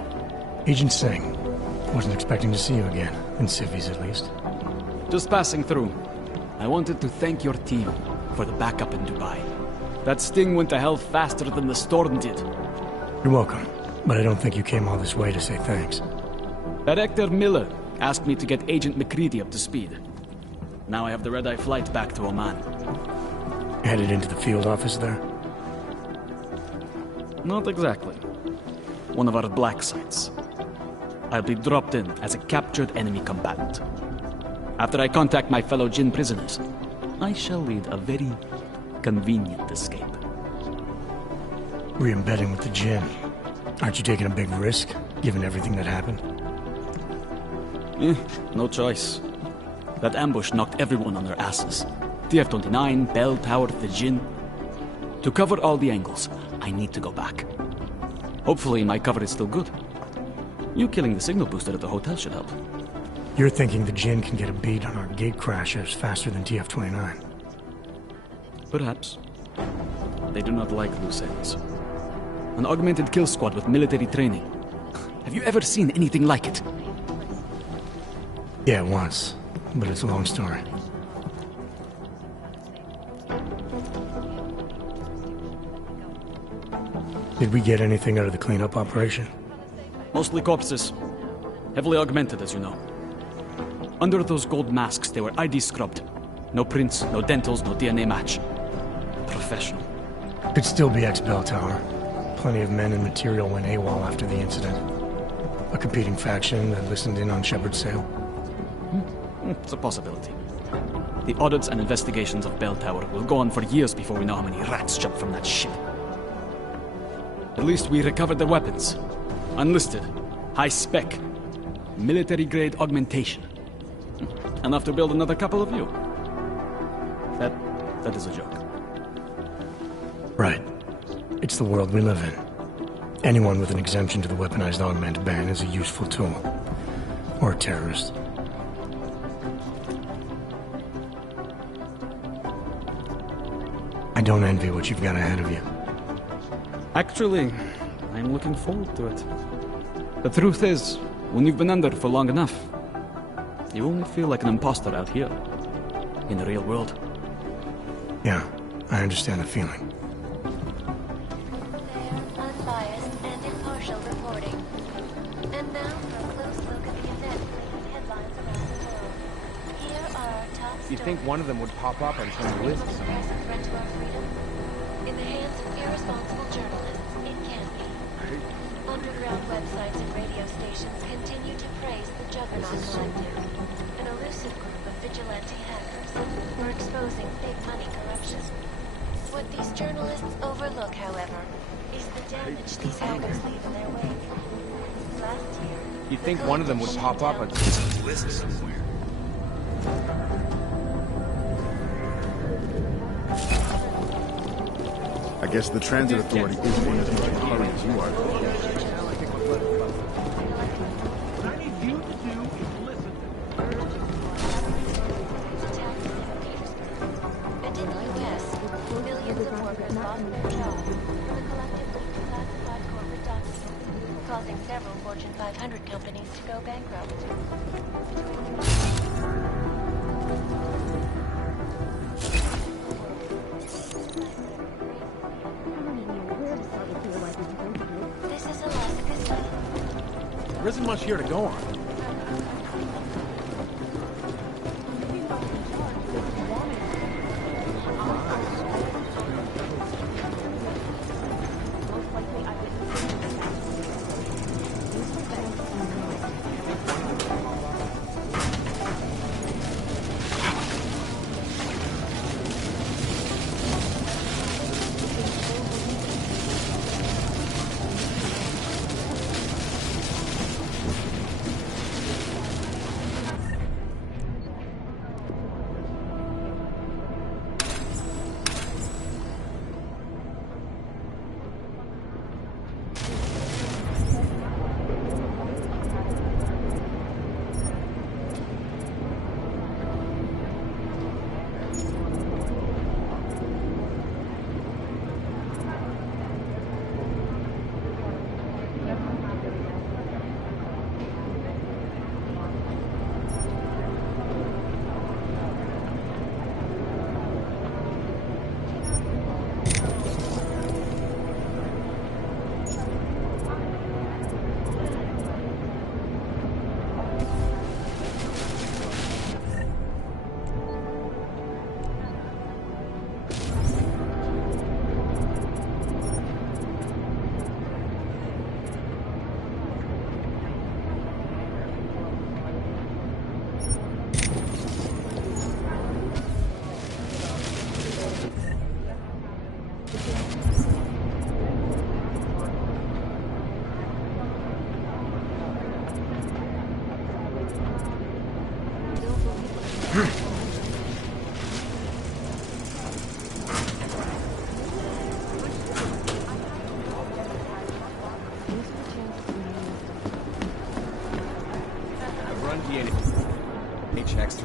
Agent Singh. Wasn't expecting to see you again, in civvies at least. Just passing through. I wanted to thank your team for the backup in Dubai. That sting went to hell faster than the storm did. You're welcome, but I don't think you came all this way to say thanks. Director Miller asked me to get Agent McCready up to speed. Now I have the red-eye flight back to Oman. Headed into the field office there? Not exactly. One of our black sites. I'll be dropped in as a captured enemy combatant. After I contact my fellow Jinn prisoners, I shall lead a very convenient escape. Re-embedding with the Jinn. Aren't you taking a big risk, given everything that happened? No choice. That ambush knocked everyone on their asses. TF-29, Bell Tower, the Jinn. To cover all the angles, I need to go back. Hopefully my cover is still good. You killing the signal booster at the hotel should help. You're thinking the Jinn can get a beat on our gate crashers faster than TF-29? Perhaps. They do not like loose ends. An augmented kill squad with military training. Have you ever seen anything like it? Yeah, once. But it's a long story. Did we get anything out of the cleanup operation? Mostly corpses. Heavily augmented, as you know. Under those gold masks, they were ID scrubbed. No prints, no dentals, no DNA match. Professional. Could still be ex-Bell Tower. Plenty of men and material went AWOL after the incident. A competing faction that listened in on Shepard's sale. It's a possibility. The audits and investigations of Bell Tower will go on for years before we know how many rats jumped from that ship. At least we recovered their weapons. Unlisted. High spec. Military-grade augmentation. Enough to build another couple of you. That is a joke. Right. It's the world we live in. Anyone with an exemption to the weaponized augment ban is a useful tool. Or a terrorist. I don't envy what you've got ahead of you. Actually, I'm looking forward to it. The truth is, when you've been under for long enough, you only feel like an imposter out here, in the real world. Yeah, I understand the feeling. Unbiased and impartial reporting. And now for a close look at the events making headlines around the world. Here are our top You think one of them would pop up on some list somewhere? threat to our freedom? In the hands of irresponsible journalists, it can be. Underground websites and radio stations continue to praise the Juggernaut Collective, an elusive group of vigilante hackers who are exposing big money corruption. What these journalists overlook, however, is the damage these hackers leave in their wake. Last year, You think one of them would pop up on some list somewhere? I guess the Transit Authority isn't in as much of a hurry as you are. and in the U.S., millions of workers lost their jobs when the collective leaked classified corporate documents, causing several Fortune 500 companies to go bankrupt. This is Alaska. There isn't much here to go on.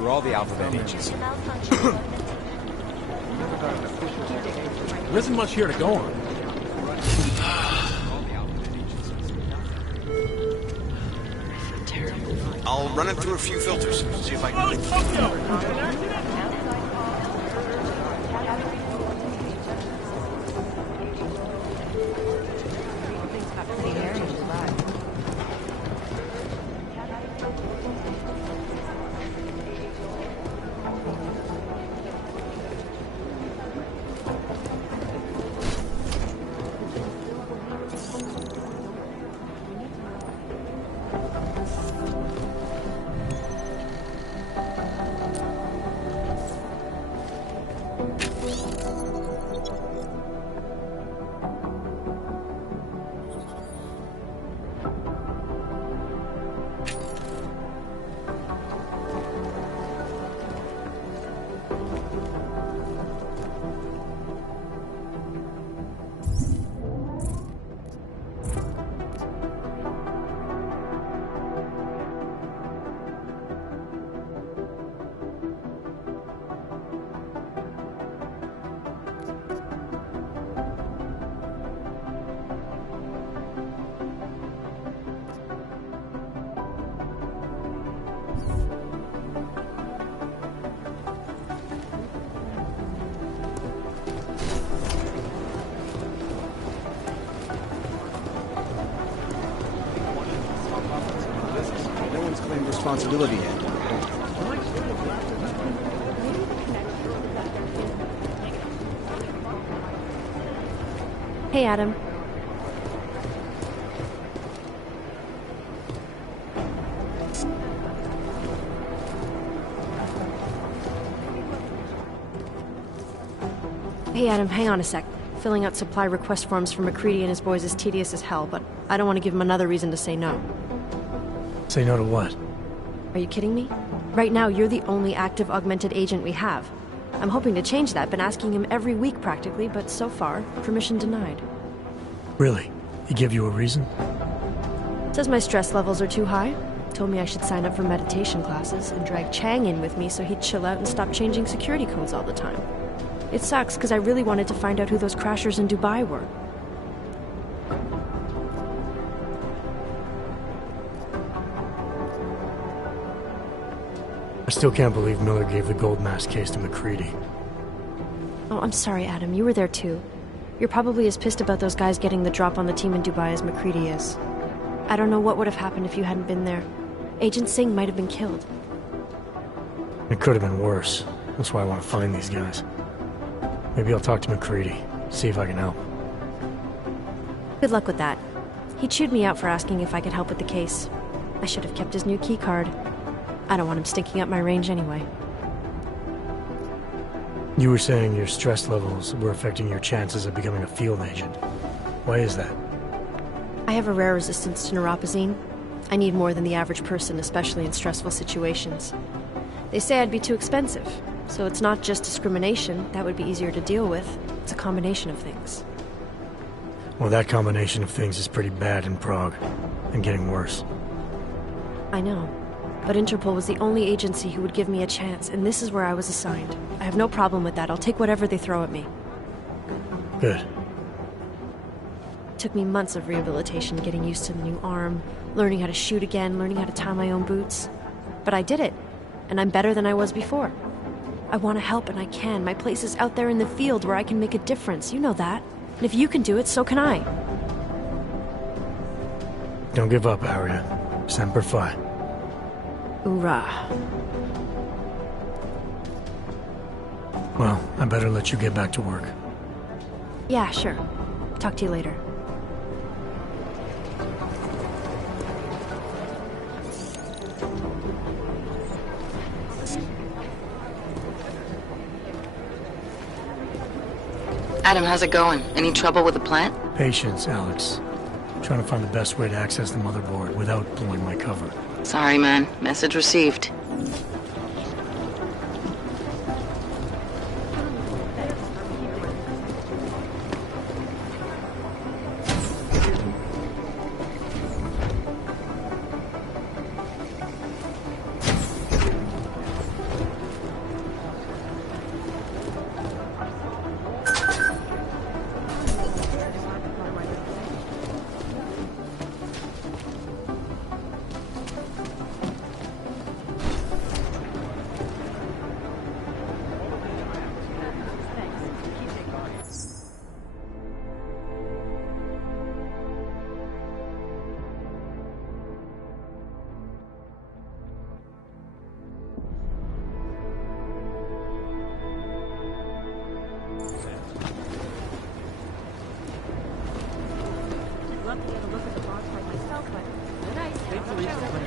through all the alphabet H's. There isn't much here to go on. I'll run it through a few filters, see if I can... Responsibility yet. Hey, Adam. Hey, Adam, hang on a sec. Filling out supply request forms for McCready and his boys is tedious as hell, but I don't want to give him another reason to say no. Say no to what? Are you kidding me? Right now, you're the only active augmented agent we have. I'm hoping to change that, been asking him every week practically, but so far, permission denied. Really? He gave you a reason? Says my stress levels are too high. Told me I should sign up for meditation classes and drag Chang in with me so he'd chill out and stop changing security codes all the time. It sucks, because I really wanted to find out who those crashers in Dubai were. I still can't believe Miller gave the gold mask case to McCready. Oh, I'm sorry, Adam. You were there too. You're probably as pissed about those guys getting the drop on the team in Dubai as McCready is. I don't know what would have happened if you hadn't been there. Agent Singh might have been killed. It could have been worse. That's why I want to find these guys. Maybe I'll talk to McCready, see if I can help. Good luck with that. He chewed me out for asking if I could help with the case. I should have kept his new keycard. I don't want him stinking up my range anyway. You were saying your stress levels were affecting your chances of becoming a field agent. Why is that? I have a rare resistance to neuropazine. I need more than the average person, especially in stressful situations. They say I'd be too expensive, so it's not just discrimination. That would be easier to deal with. It's a combination of things. Well, that combination of things is pretty bad in Prague, and getting worse. I know. But Interpol was the only agency who would give me a chance, and this is where I was assigned. I have no problem with that. I'll take whatever they throw at me. Good. It took me months of rehabilitation, getting used to the new arm, learning how to shoot again, learning how to tie my own boots. But I did it, and I'm better than I was before. I want to help, and I can. My place is out there in the field where I can make a difference. You know that. And if you can do it, so can I. Don't give up, Aria. Semper Fi. Hoorah. Well, I better let you get back to work. Yeah, sure. Talk to you later. Adam, how's it going? Any trouble with the plant? Patience, Alex. Trying to find the best way to access the motherboard without blowing my cover. Sorry, man. Message received.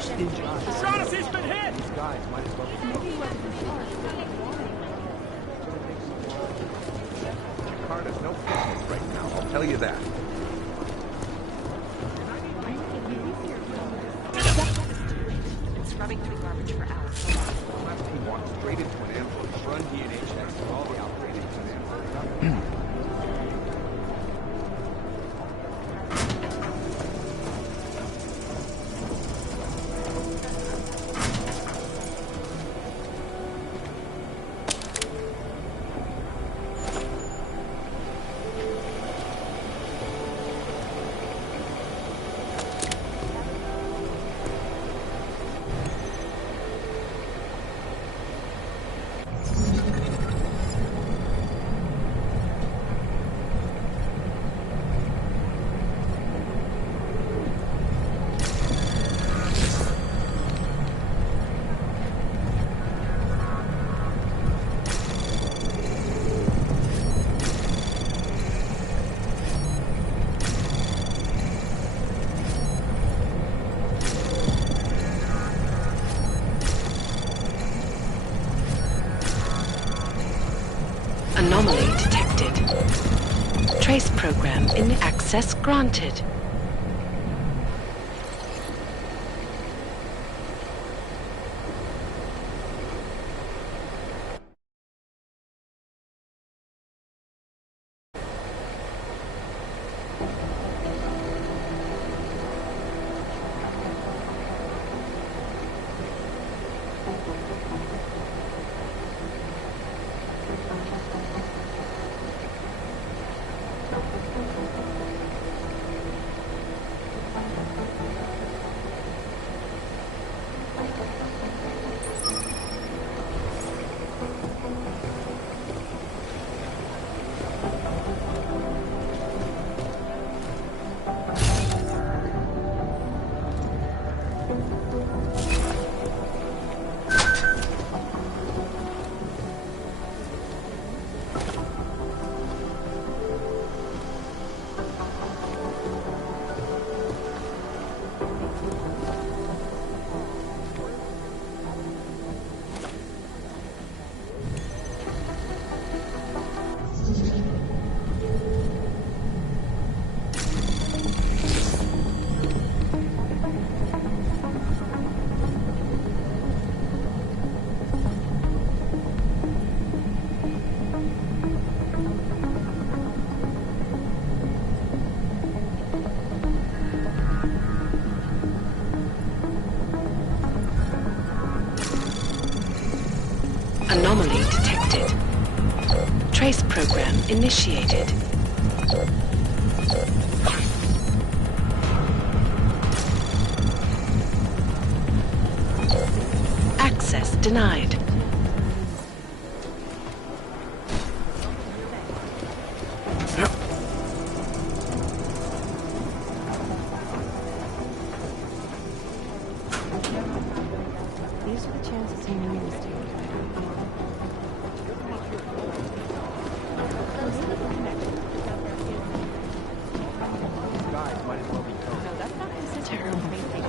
Shaughnessy's been hit! These guys might as well be Carter's no picnic right now, I'll tell you that. Scrubbing through garbage for hours. He walked straight into an ambush. Run DNA checks for all the operating plans. Anomaly detected. Trace program in access granted. Anomaly detected. Trace program initiated. Access denied. These are the chances you knew was taken. Guys might as well be gone. No, that's not considered crazy.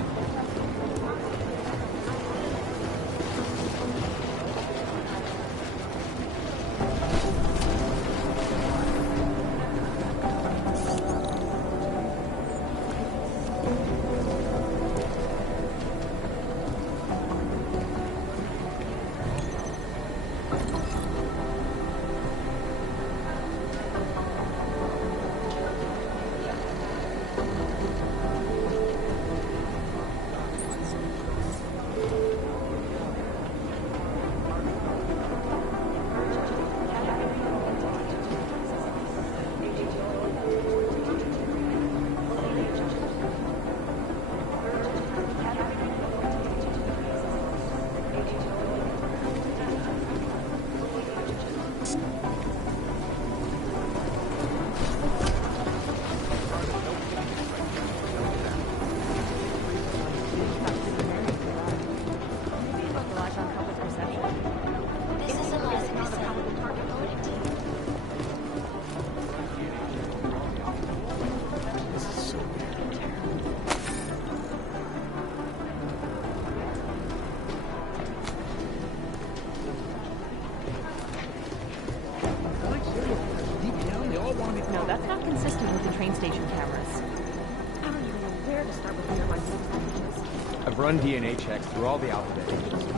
location cameras. I don't even know where to start with nearby civilizations. I've run DNA checks through all the alphabet agencies.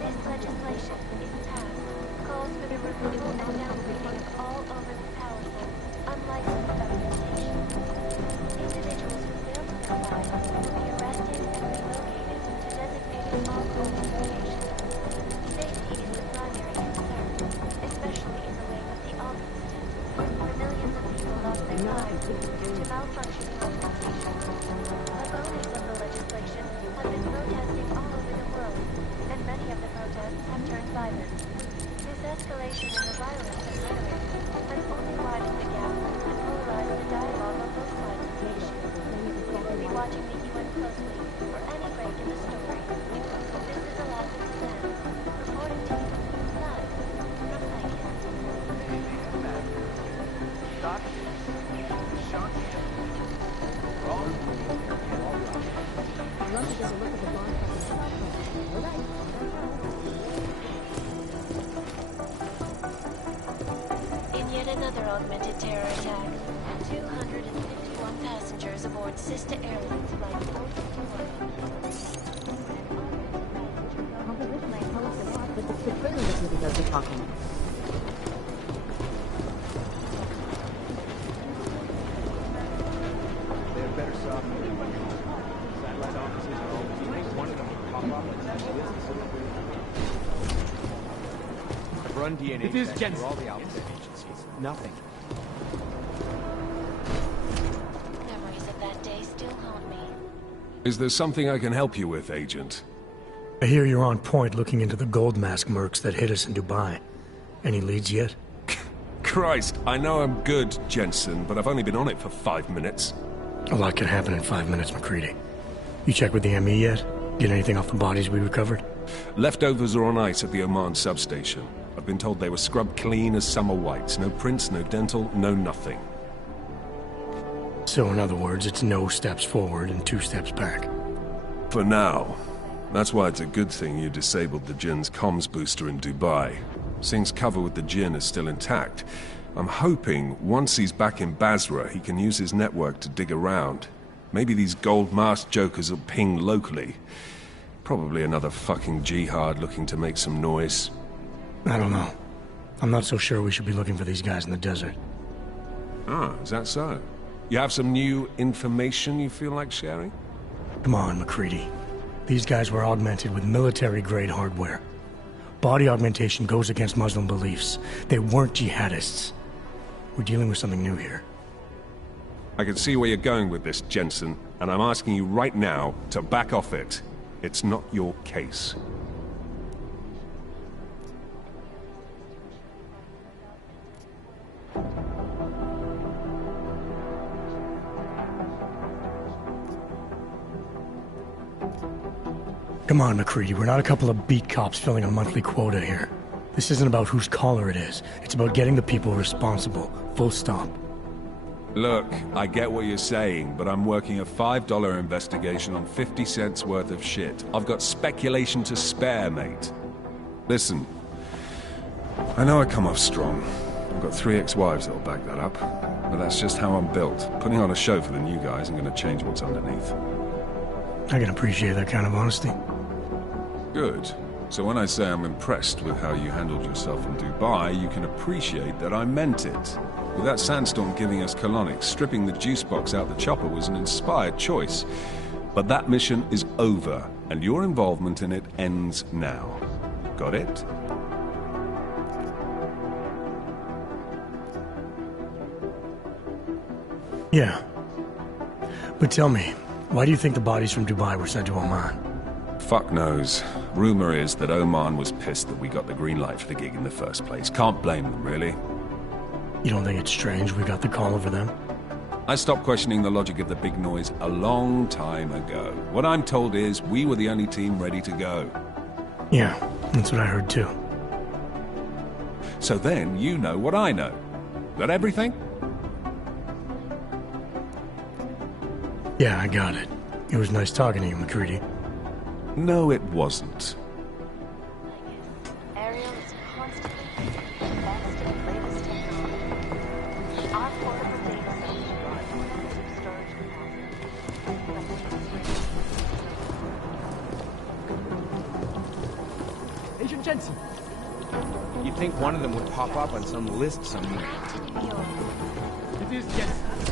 This legislation, if passed, calls for the removal and downgrading of all over the powerful, unlicensed documentation. Individuals who fail to comply will be arrested and relocated to designated off-hold locations. Safety is the primary concern, especially in the wake of the August stint, where millions of people lost their lives due to malfunctioning augmentation. Opponents of the legislation have been protesting all over the world, and many of the protests have turned violent. This escalation in the violence and rhetoric has only widened the gap and polarized the dialogue on both sides of the issue. We will be watching the UN closely for any break in the story. This is Alaska Stand, reporting to you live from Lincoln. In yet another augmented terror attack, 251 passengers aboard Sister Airlines Flight 451. They have better software than satellite offices are all one of them will pop up like this. I've run DNA It is checks Jensen. through all the alphabet agencies. Nothing. Memories of that day still haunt me. Is there something I can help you with, Agent? I hear you're on point looking into the gold mask mercs that hit us in Dubai. Any leads yet? Christ, I know I'm good, Jensen, but I've only been on it for 5 minutes. A lot can happen in 5 minutes, McCready. You check with the ME yet? Get anything off the bodies we recovered? Leftovers are on ice at the Oman substation. I've been told they were scrubbed clean as summer whites. No prints, no dental, no nothing. So in other words, it's no steps forward and 2 steps back. For now. That's why it's a good thing you disabled the Jinn's comms booster in Dubai. Since cover with the Jinn is still intact, I'm hoping once he's back in Basra, he can use his network to dig around. Maybe these gold mask jokers will ping locally. Probably another fucking jihad looking to make some noise. I don't know. I'm not so sure we should be looking for these guys in the desert. Ah, is that so? You have some new information you feel like sharing? Come on, McCready. These guys were augmented with military-grade hardware. Body augmentation goes against Muslim beliefs. They weren't jihadists. We're dealing with something new here. I can see where you're going with this, Jensen, and I'm asking you right now to back off it. It's not your case. Come on, McCready. We're not a couple of beat cops filling a monthly quota here. This isn't about whose collar it is. It's about getting the people responsible. Full stop. Look, I get what you're saying, but I'm working a $5 investigation on 50 cents worth of shit. I've got speculation to spare, mate. Listen, I know I come off strong. I've got 3 ex-wives that'll back that up. But that's just how I'm built. Putting on a show for the new guys ain't gonna change what's underneath. I can appreciate that kind of honesty. Good. So when I say I'm impressed with how you handled yourself in Dubai, you can appreciate that I meant it. With that sandstorm giving us colonics, stripping the juice box out the chopper was an inspired choice. But that mission is over, and your involvement in it ends now. Got it? Yeah. But tell me, why do you think the bodies from Dubai were sent to Oman? Fuck knows. Rumor is that Oman was pissed that we got the green light for the gig in the first place. Can't blame them, really. You don't think it's strange we got the call over them? I stopped questioning the logic of the big noise a long time ago. What I'm told is we were the only team ready to go. Yeah, that's what I heard too. So then you know what I know. That everything? Yeah, I got it. It was nice talking to you, McCready. No, it wasn't. Ariel is constantly using the best and latest technology. Our portable data centers are massive storage capacity. Agent Jensen. You'd think one of them would pop up on some list somewhere. It is Jensen.